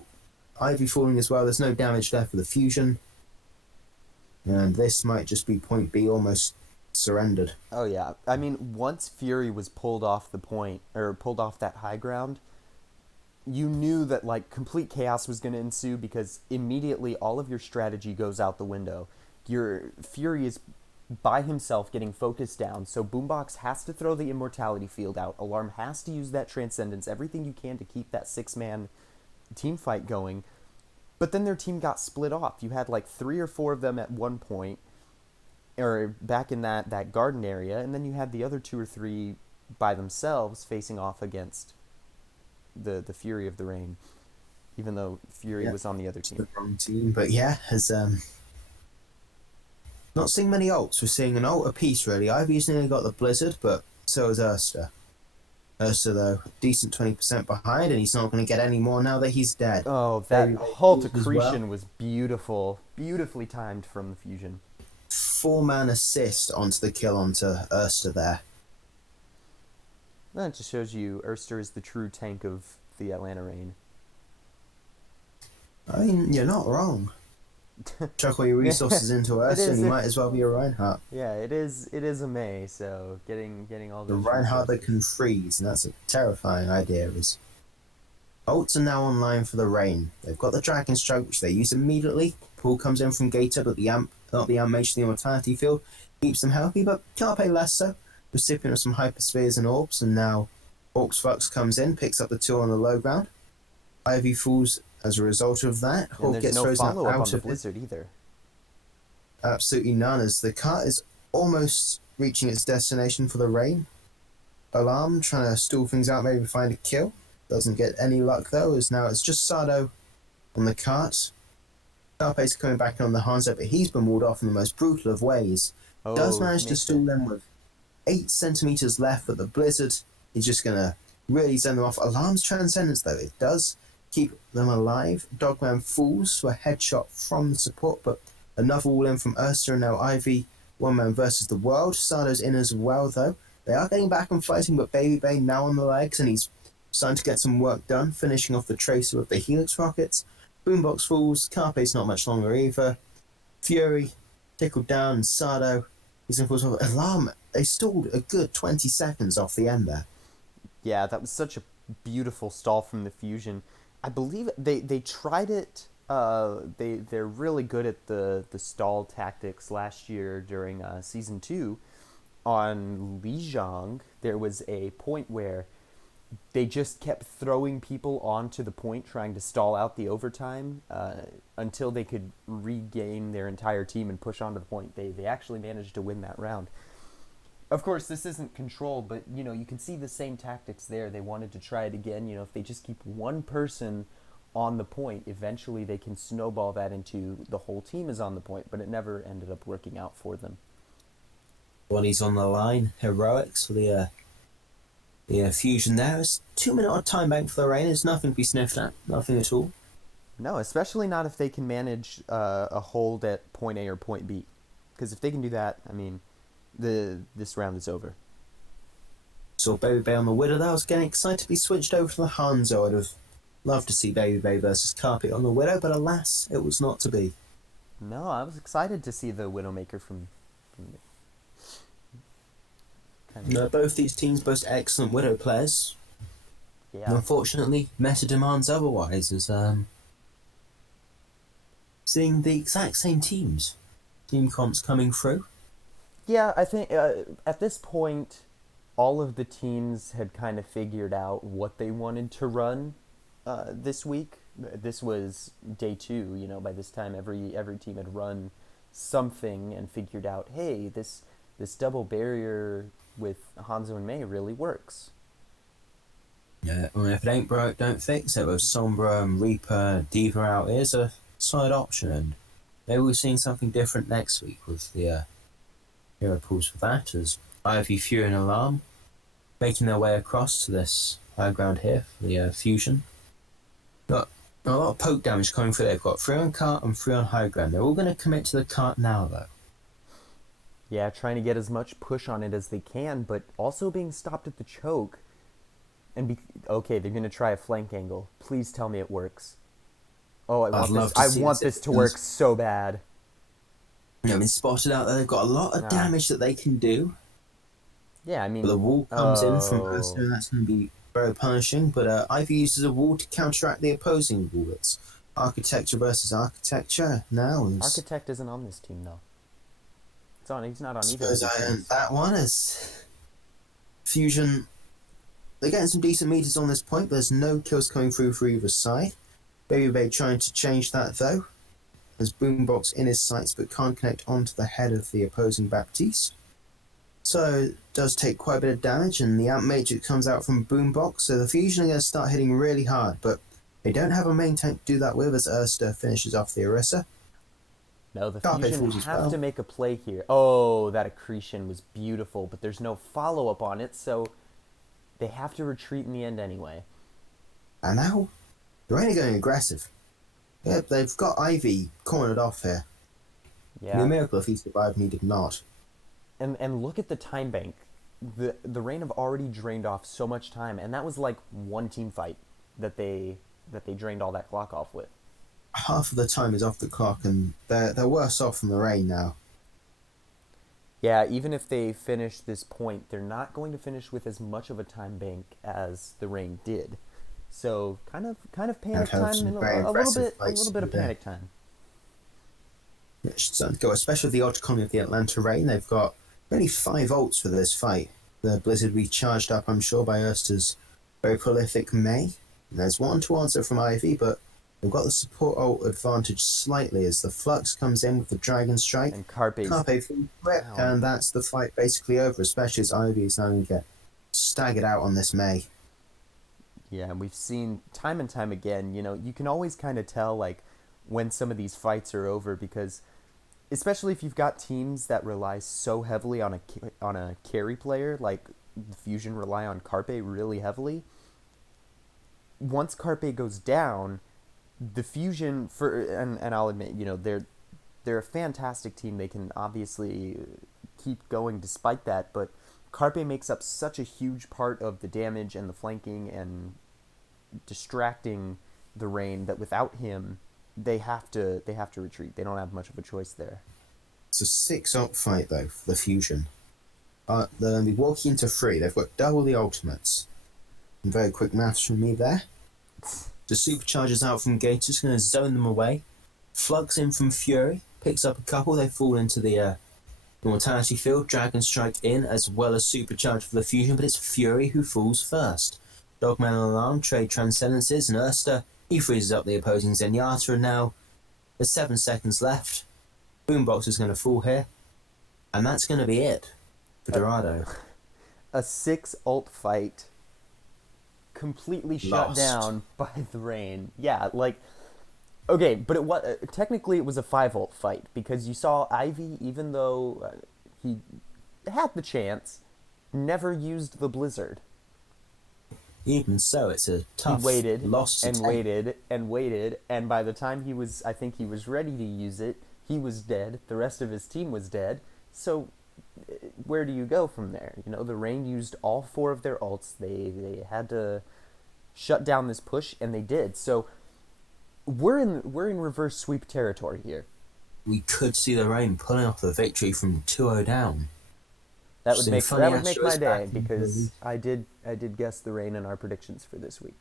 Ivy falling as well. There's no damage there for the Fusion. And this might just be point B almost surrendered. Oh yeah, I mean, once Fury was pulled off the point or pulled off that high ground, you knew that like complete chaos was going to ensue because immediately all of your strategy goes out the window. Your Fury is by himself getting focused down, so Boombox has to throw the immortality field out. Alarm has to use that transcendence, everything you can to keep that 6-man team fight going. But then their team got split off. You had like 3 or 4 of them at one point, or back in that garden area, and then you had the other 2 or 3 by themselves facing off against the Fury of the Rain, even though Fury was on the other team. The wrong team, but yeah, has not seeing many ults. We're seeing an ult apiece really. Ivy's nearly got the Blizzard, but so is Ursa. Ursa though, decent 20% behind, and he's not going to get any more now that he's dead. Oh, that Halt accretion was beautiful, beautifully timed from the Fusion. 4-man assist onto the kill onto Erster there. That just shows you Erster is the true tank of the Atlanta Reign. I mean, you're not wrong. Chuck all your resources into It Erster, and is. you might as well be a Reinhardt. Yeah, it is. It is a May, so getting all The those Reinhardt that resources. can freeze, and that's a terrifying idea. Is ults are now online for the Reign. They've got the Dragon Strike, which they use immediately. Pull comes in from Gator, but not the amp mage, the Immortality Field keeps them healthy, but Carpe less so. Recipient of some Hyperspheres and Orbs, and now Orcs Flux comes in, picks up the 2 on the low ground. Ivy falls as a result of that. And Hawk there's gets no frozen follow up out on the of it. Blizzard either. Absolutely none, as the cart is almost reaching its destination for the Reign. Alarm trying to stall things out, maybe find a kill. Doesn't get any luck though, as now it's just Sardo on the cart. Carpe's coming back on the Hanzo, but he's been walled off in the most brutal of ways. Does Oh, manage to stall them with 8 centimeters left, but the Blizzard is just going to really send them off. Alarm's Transcendence though, it does keep them alive. Dogman falls to a headshot from the support, but another wall in from Erster, and now Ivy, 1-man versus the world. Sardo's in as well though. They are getting back and fighting, but Baby Bay now on the legs, and he's starting to get some work done, finishing off the Tracer with the Helix rockets. Boombox falls, Carpe's not much longer either. Fury tickled down, and Sardo is in full swing. Alarm, they stalled a good 20 seconds off the end there. yeah, that was such a beautiful stall from the Fusion. I believe they tried it. They're really good at the stall tactics. Last year during season 2 on Lijiang, there was a point where they just kept throwing people onto the point, trying to stall out the overtime until they could regain their entire team and push onto the point. They actually managed to win that round. Of course, this isn't controlled, but you can see the same tactics there. They wanted to try it again. If they just keep one person on the point, eventually they can snowball that into the whole team is on the point, but it never ended up working out for them. When he's on the line, heroics for the Fusion there. It's 2-minute odd time bank for the Reign. There's nothing to be sniffed at. Nothing at all. No, especially not if they can manage a hold at point A or point B. Because if they can do that, I mean, this round is over. Saw Baby Bay on the Widow. That was getting excited to be switched over to the Hanzo. I'd have loved to see Baby Bay versus Carpet on the Widow, but alas, it was not to be. No, I was excited to see the Widowmaker from No, both these teams boast excellent Widow players. yeah. And unfortunately, meta demands otherwise, as seeing the exact same team comps coming through. Yeah, I think at this point, all of the teams had kind of figured out what they wanted to run this week. This was day 2. By this time, every team had run something and figured out, hey, this double barrier with Hanzo and Mei really works. Yeah, I mean, if it ain't broke, don't fix it. With Sombra and Reaper, Diva out, here's a solid option, and maybe we're seeing something different next week with the hero pools for that, as Ivy, Fury and Alarm making their way across to this high ground here for the Fusion. Got a lot of poke damage coming through. They've got 3 on cart and 3 on high ground. They're all going to commit to the cart now, though. Yeah, trying to get as much push on it as they can, but also being stopped at the choke. And okay, they're going to try a flank angle. Please tell me it works. Oh, I want this to work so bad. I mean, spotted out there. They've got a lot of damage that they can do. Yeah, I mean... But the wall comes in from Erster, and that's going to be very punishing. But Ivy uses a wall to counteract the opposing wall. It's architecture versus architecture now. Architect isn't on this team, though. He's not on either of these teams. That one is... Fusion... They're getting some decent meters on this point, but there's no kills coming through for either side. Baby Bay trying to change that, though. There's Boombox in his sights, but can't connect onto the head of the opposing Baptiste. So it does take quite a bit of damage, and the Amp Matrix comes out from Boombox, so the Fusion are going to start hitting really hard, but they don't have a main tank to do that with as Erster finishes off the Orisa. No, the Fusion have to make a play here. Oh, that accretion was beautiful, but there's no follow-up on it, so they have to retreat in the end anyway. And now, they're only going aggressive. Yep, they've got Ivy cornered off here. It'd be a Yeah, miracle if he survived and he did not. and look at the time bank. The Rain have already drained off so much time, and that was like one team fight that they drained all that clock off with. Half of the time is off the clock, and they're worse off from the rain now. Yeah, even if they finish this point, they're not going to finish with as much of a time bank as the Rain did. So kind of I've panic had time some and very impressive a little fights bit through of there. panic time. Which go, especially with the odd colony of the Atlanta Rain. They've got really 5 ults for this fight. The Blizzard will be charged up, I'm sure, by Ursta's very prolific May. And there's one to answer from Ivy, but they've got the support ult advantage slightly as the Flux comes in with the Dragon Strike. And Carpe's Carpe full grip, down. and that's the fight basically over, especially as Ivy is now going to get staggered out on this May. Yeah, and we've seen time and time again, you can always kind of tell like when some of these fights are over because especially if you've got teams that rely so heavily on a carry player like the Fusion rely on Carpe really heavily. Once Carpe goes down, the Fusion and I'll admit, they're a fantastic team. They can obviously keep going despite that, but Carpe makes up such a huge part of the damage and the flanking and distracting the Rain that without him they have to retreat. They don't have much of a choice there. It's a 6 ult fight, though, for the Fusion. They're going to be walking into 3. They've got double the ultimates. And very quick maths from me there. The superchargers out from Gator's going to zone them away. Flux in from Fury, picks up a couple. They fall into the Mortality Field. Dragon Strike in, as well as supercharge for the Fusion, but it's Fury who falls first. Dogman and Alarm trade Transcendences, and Ursta, he freezes up the opposing Zenyatta, and now there's 7 seconds left. Boombox is going to fall here, and that's going to be it for Dorado. A 6 ult fight completely shut Lost. down by the Rain. Yeah, like okay, but it was technically it was a 5 ult fight because you saw Ivy, even though he had the chance, never used the Blizzard. Even so, it's a He tough waited loss to and take. waited and waited, and by the time I think he was ready to use it, he was dead. The rest of his team was dead. So where do you go from there? The Rain used all 4 of their ults. They had to shut down this push, and they did. So we're in reverse sweep territory here. We could see the Rain pulling off the victory from 2-0 down. That would make my day back because I did guess the Rain in our predictions for this week.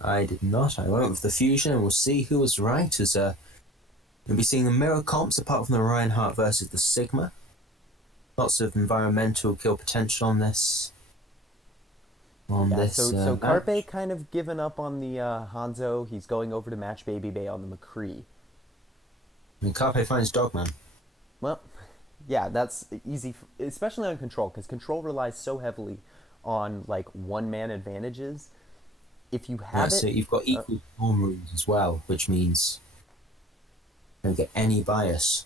I did not. I went with the Fusion, and we'll see who was right. As we'll be seeing the mirror comps apart from the Reinhardt versus the Sigma. Lots of environmental kill potential on this. So match. Carpe kind of given up on the Hanzo. He's going over to match Baby Bay on the McCree. I mean, Carpe finds Dogman. Well, yeah, that's easy, especially on Control, because Control relies so heavily on like one man advantages. If you have So it, you've got equal storm runes as well, which means you don't get any bias.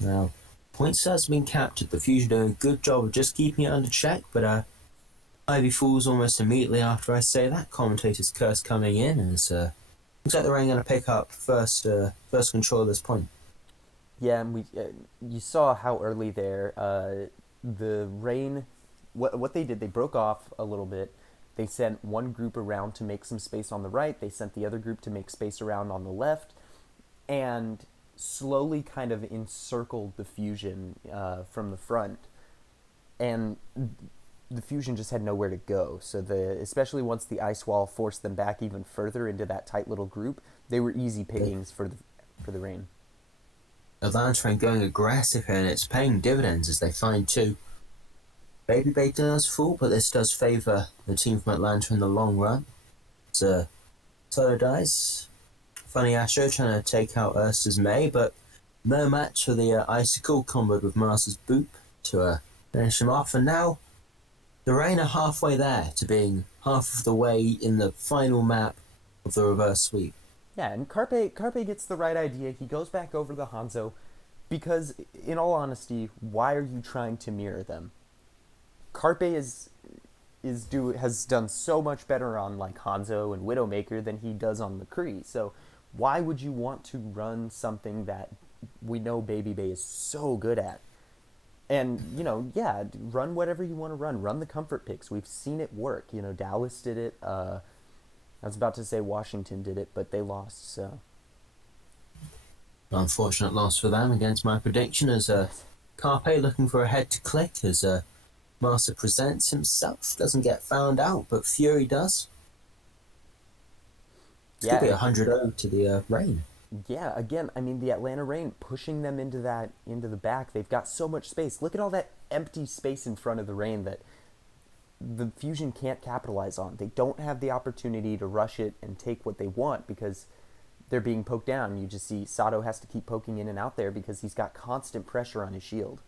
Now, points has been captured. The Fusion doing a good job of just keeping it under check, but Ivy falls almost immediately after I say that. Commentator's curse coming in as looks like the Rain going to pick up first control of this point. yeah, and you saw how early there the Rain, what they did, they broke off a little bit. They sent one group around to make some space on the right. They sent the other group to make space around on the left, and slowly kind of encircled the Fusion from the front. And the Fusion just had nowhere to go. So especially once the ice wall forced them back even further into that tight little group, they were easy pickings for the Rain. Atlanta going aggressive here, and it's paying dividends as they find 2. Baby Bay does fall, but this does favour the team from Atlanta in the long run. So Solo dies. Funny Astro trying to take out Ursa's May, but no match for the Icicle comboed with Master's Boop to finish him off. And now the Rain are halfway there to being half of the way in the final map of the reverse sweep. Yeah, and Carpe gets the right idea. He goes back over the Hanzo because, in all honesty, why are you trying to mirror them? Carpe is has done so much better on like Hanzo and Widowmaker than he does on McCree. So why would you want to run something that we know Baby Bay is so good at? And yeah, run whatever you want to run. Run the comfort picks. We've seen it work. Dallas did it. I was about to say Washington did it, but they lost. So Unfortunate loss for them against my prediction as Carpe looking for a head to click as Master presents himself. Doesn't get found out, but Fury does. It's yeah, going to be 100-0 to the Rain. yeah. Again, I mean the Atlanta Rain pushing them into the back. They've got so much space. Look at all that empty space in front of the Rain that the Fusion can't capitalize on. They don't have the opportunity to rush it and take what they want because they're being poked down. You just see Sato has to keep poking in and out there because he's got constant pressure on his shield.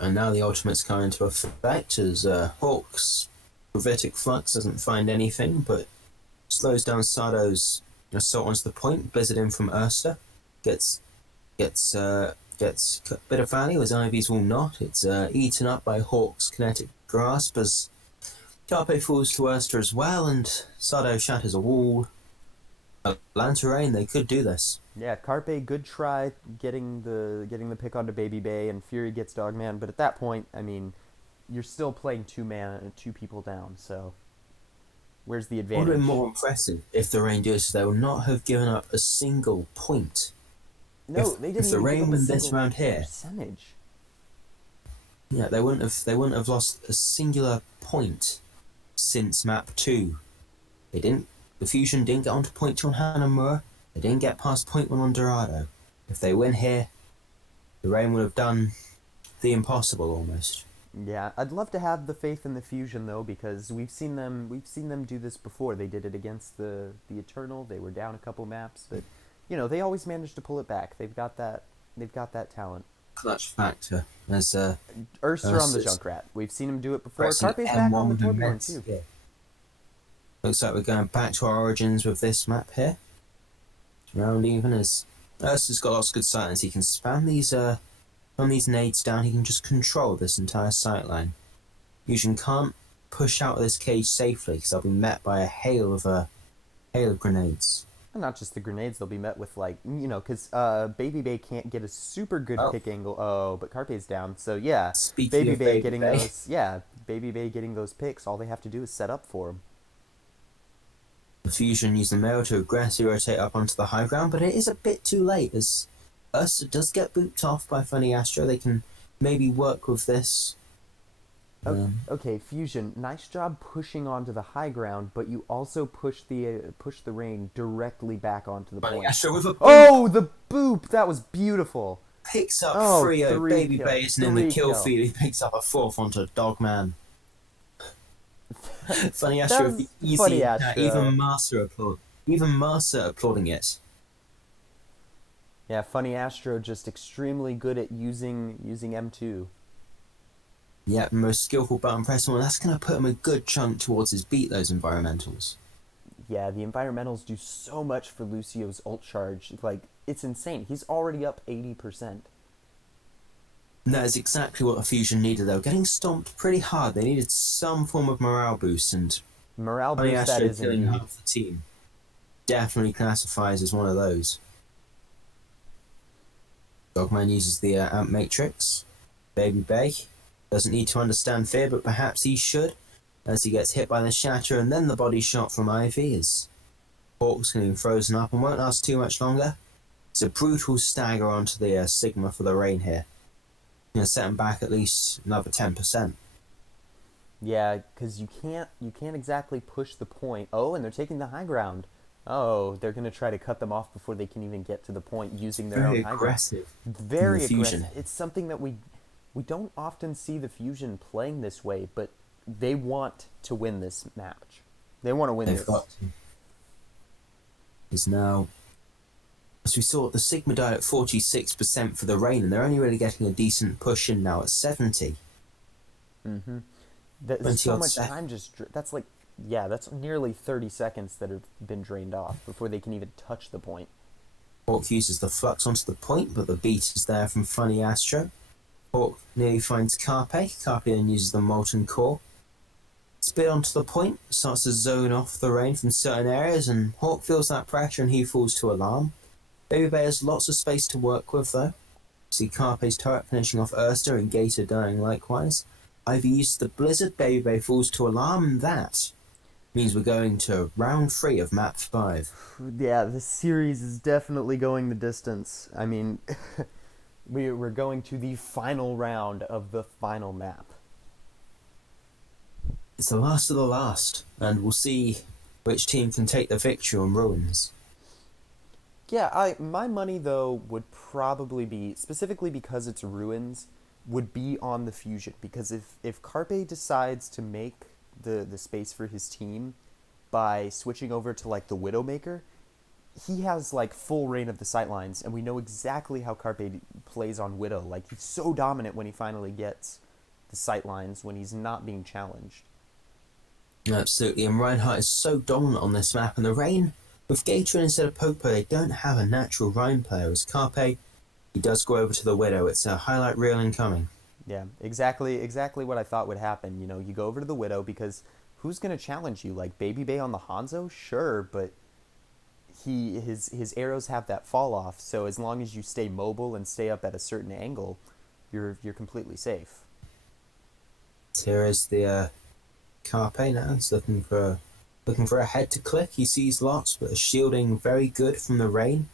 And now the ultimate's come into effect as Hawk's Gravitic Flux doesn't find anything, but slows down Sato's assault onto the point. Blizzard in from Ursa gets a bit of value as Ivy's will not. It's eaten up by Hawk's Kinetic Grasp as Carpe falls to Ursa as well, and Sato shatters a wall. Atlanta Rain, they could do this. Yeah, Carpe, good try getting the pick onto Baby Bay, and Fury gets Dogman. But at that point, I mean, you're still playing two people down. So where's the advantage? Would have been more impressive if the Rain do this. They would not have given up a single point. No, they didn't. If the Rain win this round here, percentage. Yeah, they wouldn't have lost a singular point since map 2. They didn't. The Fusion didn't get onto point 2 on Hanamura. They didn't get past point 1 on Dorado. If they win here, the Rain would have done the impossible almost. Yeah, I'd love to have the faith in the Fusion though, because we've seen them do this before. They did it against the Eternal. They were down a couple maps, but they always manage to pull it back. They've got that talent. Clutch factor as Ursa on the Junkrat. We've seen him do it before. Carpe's back on the Torbjorn too. Yeah. Looks like we're going back to our origins with this map here. Round even as Ursa's got lots of good silence. He can spam these nades down. He can just control this entire sightline. Fusion can't push out of this cage safely because they'll be met by a hail of grenades. And not just the grenades, they'll be met with because Baby Bay can't get a super good pick angle. Oh, but Carpe's down. So yeah, Baby Bay getting those. Yeah, Baby Bay getting those picks. All they have to do is set up for him. The Fusion use the mail to aggressively rotate up onto the high ground, but it is a bit too late as Ursa does get booped off by Funny Astro. They can maybe work with this. Okay, Fusion, nice job pushing onto the high ground, but you also push the Rain directly back onto the point. Astro with a boop. Oh, the boop! That was beautiful. Picks up 3-0. Baby kill. Bay isn't in the kill feed. He picks up a 4th onto Dogman. Funny Astro with the easy. Funny Astro. Even Master applauding it. Yeah, Funny Astro just extremely good at using M2. Yeah, most skillful button pressing. Well, that's going to put him a good chunk towards his beat those environmentals. Yeah, the environmentals do so much for Lucio's ult charge. Like, it's insane. He's already up 80%. And that is exactly what the Fusion needed, though. Getting stomped pretty hard. They needed some form of morale boost, and morale boost that is killing half the team definitely classifies as one of those. Dogman uses the Amp Matrix. Baby Bay doesn't need to understand fear, but perhaps he should, as he gets hit by the Shatter and then the body shot from Ivy as Hawk's getting frozen up and won't last too much longer. It's a brutal stagger onto the Sigma for the Rain here. Going to set him back at least another 10%. Yeah, because you can't exactly push the point. Oh, and they're taking the high ground. Oh, they're going to try to cut them off before they can even get to the point using their own high ground. Very aggressive. It's something that we don't often see the Fusion playing this way, but they want to win this match. They want to win this. They've got to. Is now, as we saw, the Sigma died at 46% for the Rain, and they're only really getting a decent push in now at 70. Mm-hmm. There's so much time that's nearly 30 seconds that have been drained off before they can even touch the point. Hawk uses the Flux onto the point, but the beat is there from Funny Astro. Hawk nearly finds Carpe. Carpe then uses the Molten Core. Spit onto the point, starts to zone off the rain from certain areas, and Hawk feels that pressure and he falls to alarm. Baby Bay has lots of space to work with though. See Carpe's turret finishing off Urster and Gator dying likewise. Ivy uses the Blizzard, Baby Bay falls to alarm, and that means we're going to round 3 of map 5. Yeah, this series is definitely going the distance. I mean, we're going to the final round of the final map. It's the last of the last, and we'll see which team can take the victory on Ruins. Yeah, my money though would probably be, specifically because it's Ruins, would be on the Fusion, because if Carpe decides to make the space for his team by switching over to like the Widowmaker, he has like full reign of the sightlines, and we know exactly how Carpe plays on Widow. Like, he's so dominant when he finally gets the sightlines when he's not being challenged. Absolutely, and Reinhardt is so dominant on this map, and the Rain, with Gator instead of Popo, they don't have a natural Rhine player. As Carpe, he does go over to the Widow. It's a highlight reel incoming. Yeah, exactly what I thought would happen. You know, you go over to the Widow because who's going to challenge you? Like Baby Bay on the Hanzo? Sure, but his arrows have that fall off, so as long as you stay mobile and stay up at a certain angle, you're completely safe. Here is the Carpe now. He's looking for a head to click. He sees lots, but a shielding very good from the Rain.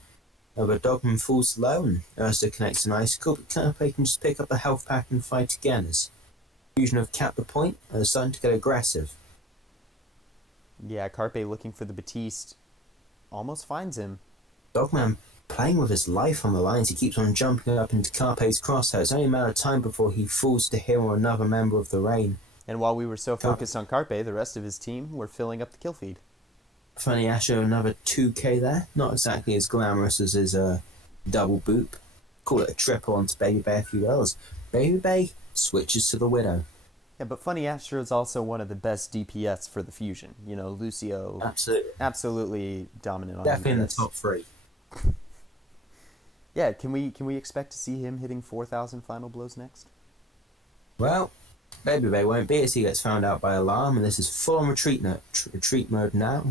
But Dogman falls low, and Ursa connects an icicle, but Carpe can just pick up the health pack and fight again as Fusion have capped the point and are starting to get aggressive. Yeah, Carpe looking for the Batiste almost finds him. Dogman playing with his life on the lines. He keeps on jumping up into Carpe's crosshair. It's only a matter of time before he falls to him or another member of the Rain. And while we were so focused on Carpe, the rest of his team were filling up the kill feed. Funny Asher, another 2k there. Not exactly as glamorous as his double boop. Call it a triple onto Baby Bay if you will. As Baby Bay switches to the Widow. Yeah, but Funny Astro is also one of the best DPS for the Fusion. You know, Lucio, absolutely dominant on definitely DPS. in the top 3. Yeah, can we expect to see him hitting 4,000 final blows next? Well, Baby Bay won't be as he gets found out by Alarm, and this is full on retreat mode now.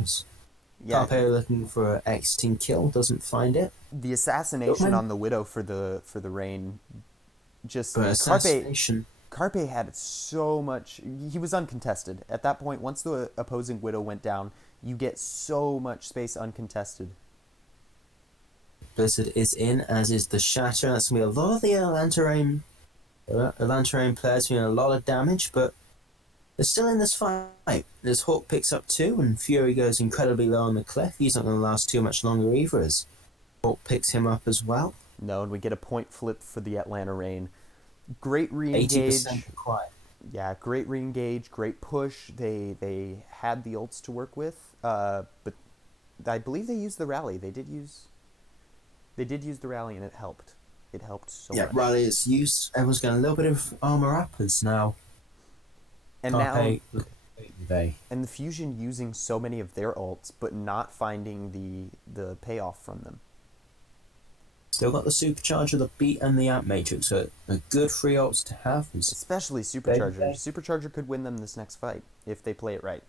Yeah, Carpe looking for an exiting kill, doesn't find it. the assassination on the Widow for the Rain, just But assassination. Carpe had so much. He was uncontested at that point. Once the opposing Widow went down, you get so much space uncontested. Blizzard is in, as is the Shatter. That's going to be a lot of the Atlantarine players doing a lot of damage, but they're still in this fight. As Hawk picks up 2, and Fury goes incredibly low on the cliff. He's not going to last too much longer either, as Hawk picks him up as well. No, and we get a point flip for the Atlanta Rain. Great re-engage. 80% required. Yeah, great re-engage, great push. They had the ults to work with, but I believe they used the rally. They did use the rally, and it helped. It helped so much. Yeah, rally is used. Everyone's getting a little bit of armor up as now. And Carpe, and the Fusion using so many of their ults, but not finding the payoff from them. Still got the Supercharger, the Beat, and the Amp Matrix, so a good free ults to have. Especially Supercharger. Supercharger could win them this next fight if they play it right.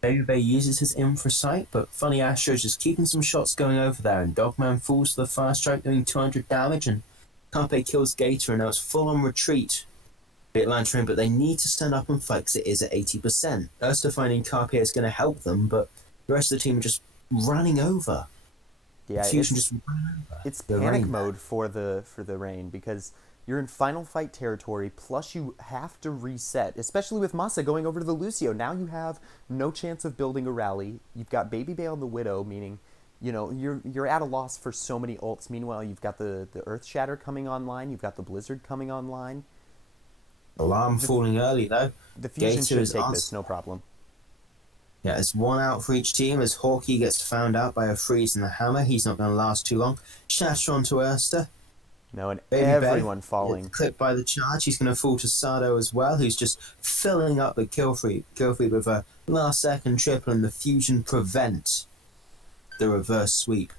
Baby Bay uses his infra sight, but Funny Astro is just keeping some shots going over there, and Dogman falls to the fast strike, doing 200 damage, and Carpe kills Gator, and now it's full on retreat. Atlantarine, but they need to stand up and fight because it is at 80%. Ursa finding Carpe is going to help them, but the rest of the team are just running over. Yeah, it's panic mode for the Rain, because you're in final fight territory, plus you have to reset, especially with Masa going over to the Lucio. Now you have no chance of building a rally. You've got Baby Bay on the Widow, meaning, you know, you're at a loss for so many ults. Meanwhile, you've got the Earth Shatter coming online, you've got the Blizzard coming online. Alarm falling early though. The Fusion should take this, no problem. Yeah, it's 1 out for each team as Hawkeye gets found out by a freeze and the hammer. He's not going to last too long. Shatter onto Urster. No, and Baby everyone Bay, falling. Clipped by the charge. He's going to fall to Sado as well, who's just filling up the kill feed with a last second triple, and the Fusion prevent the reverse sweep.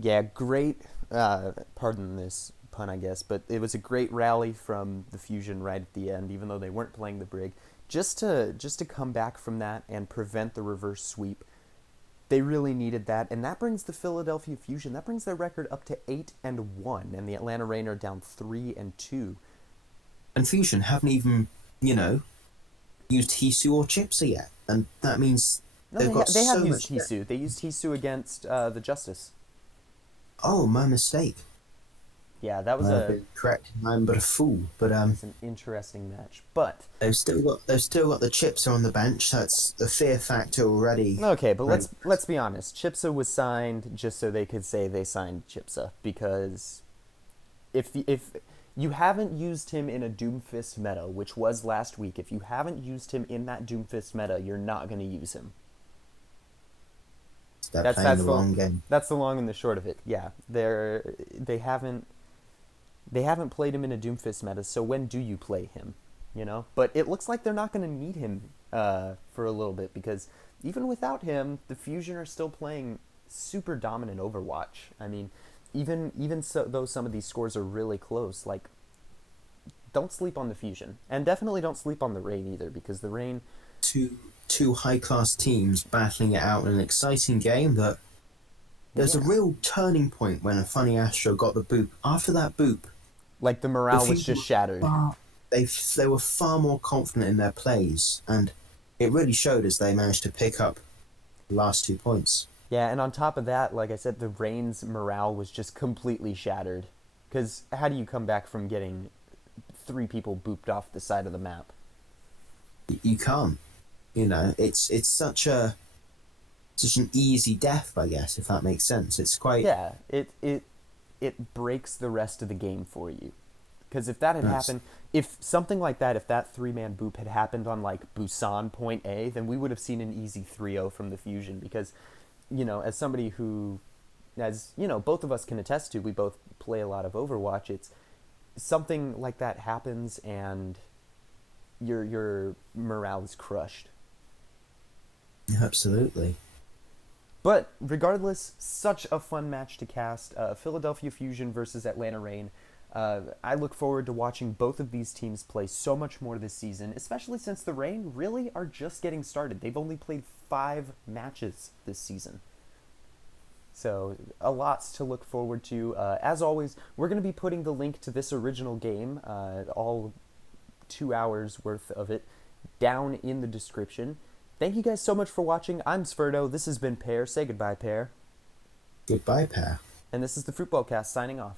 Yeah, great, pardon this pun, I guess, but it was a great rally from the Fusion right at the end, even though they weren't playing the Brig. Just to come back from that and prevent the reverse sweep, they really needed that, and that brings the Philadelphia Fusion. That brings their record up to 8-1, and the Atlanta Reign are down 3-2. And Fusion haven't even, you know, used Hisu or Chipsa yet, and that means No, they've got they have so used much. Hisu. They used Hisu against the Justice. Oh, my mistake. Yeah, that was I've been correct. I'm but a fool. But an interesting match. But they've still got the Chipsa on the bench. That's the fear factor already. okay, but Right. let's be honest. Chipsa was signed just so they could say they signed Chipsa, because if you haven't used him in a Doomfist meta, which was last week, if you haven't used him in that Doomfist meta, you're not going to use him. They're That's playing that's the the long game. that's the long and the short of it. Yeah, they haven't played him in a Doomfist meta. So when do you play him? You know, but it looks like they're not going to need him for a little bit, because even without him, the Fusion are still playing super dominant Overwatch. I mean, even so, though some of these scores are really close, like, don't sleep on the Fusion, and definitely don't sleep on the Rain either, because the Rain. Two high class teams battling it out in an exciting game that there's a Yeah. real turning point when a Funny Astro got the boop. After that boop, Like, the the morale was Fusion just shattered. they were far more confident in their plays, and it really showed as they managed to pick up the last 2 points. Yeah, and on top of that, like I said, the Rain's morale was just completely shattered. Because how do you come back from getting three people booped off the side of the map? You can't, it's such an easy death, I guess, if that makes sense. It's quite Yeah, it breaks the rest of the game for you. Because if that had nice. happened, if something like that, if that three-man boop had happened on, like, Busan Point A, then we would have seen an easy 3-0 from the Fusion. Because, as somebody who, as, both of us can attest to, we both play a lot of Overwatch, it's something like that happens and your morale is crushed. Absolutely. But regardless, such a fun match to cast. Philadelphia Fusion versus Atlanta Reign. I look forward to watching both of these teams play so much more this season, especially since the Reign really are just getting started. They've only played 5 matches this season. So, a lot to look forward to. As always, we're going to be putting the link to this original game, all 2 hours worth of it, down in the description. Thank you guys so much for watching. I'm Spherno. This has been Pear. Say goodbye, Pear. Goodbye, pair. And this is the Fruitball Cast signing off.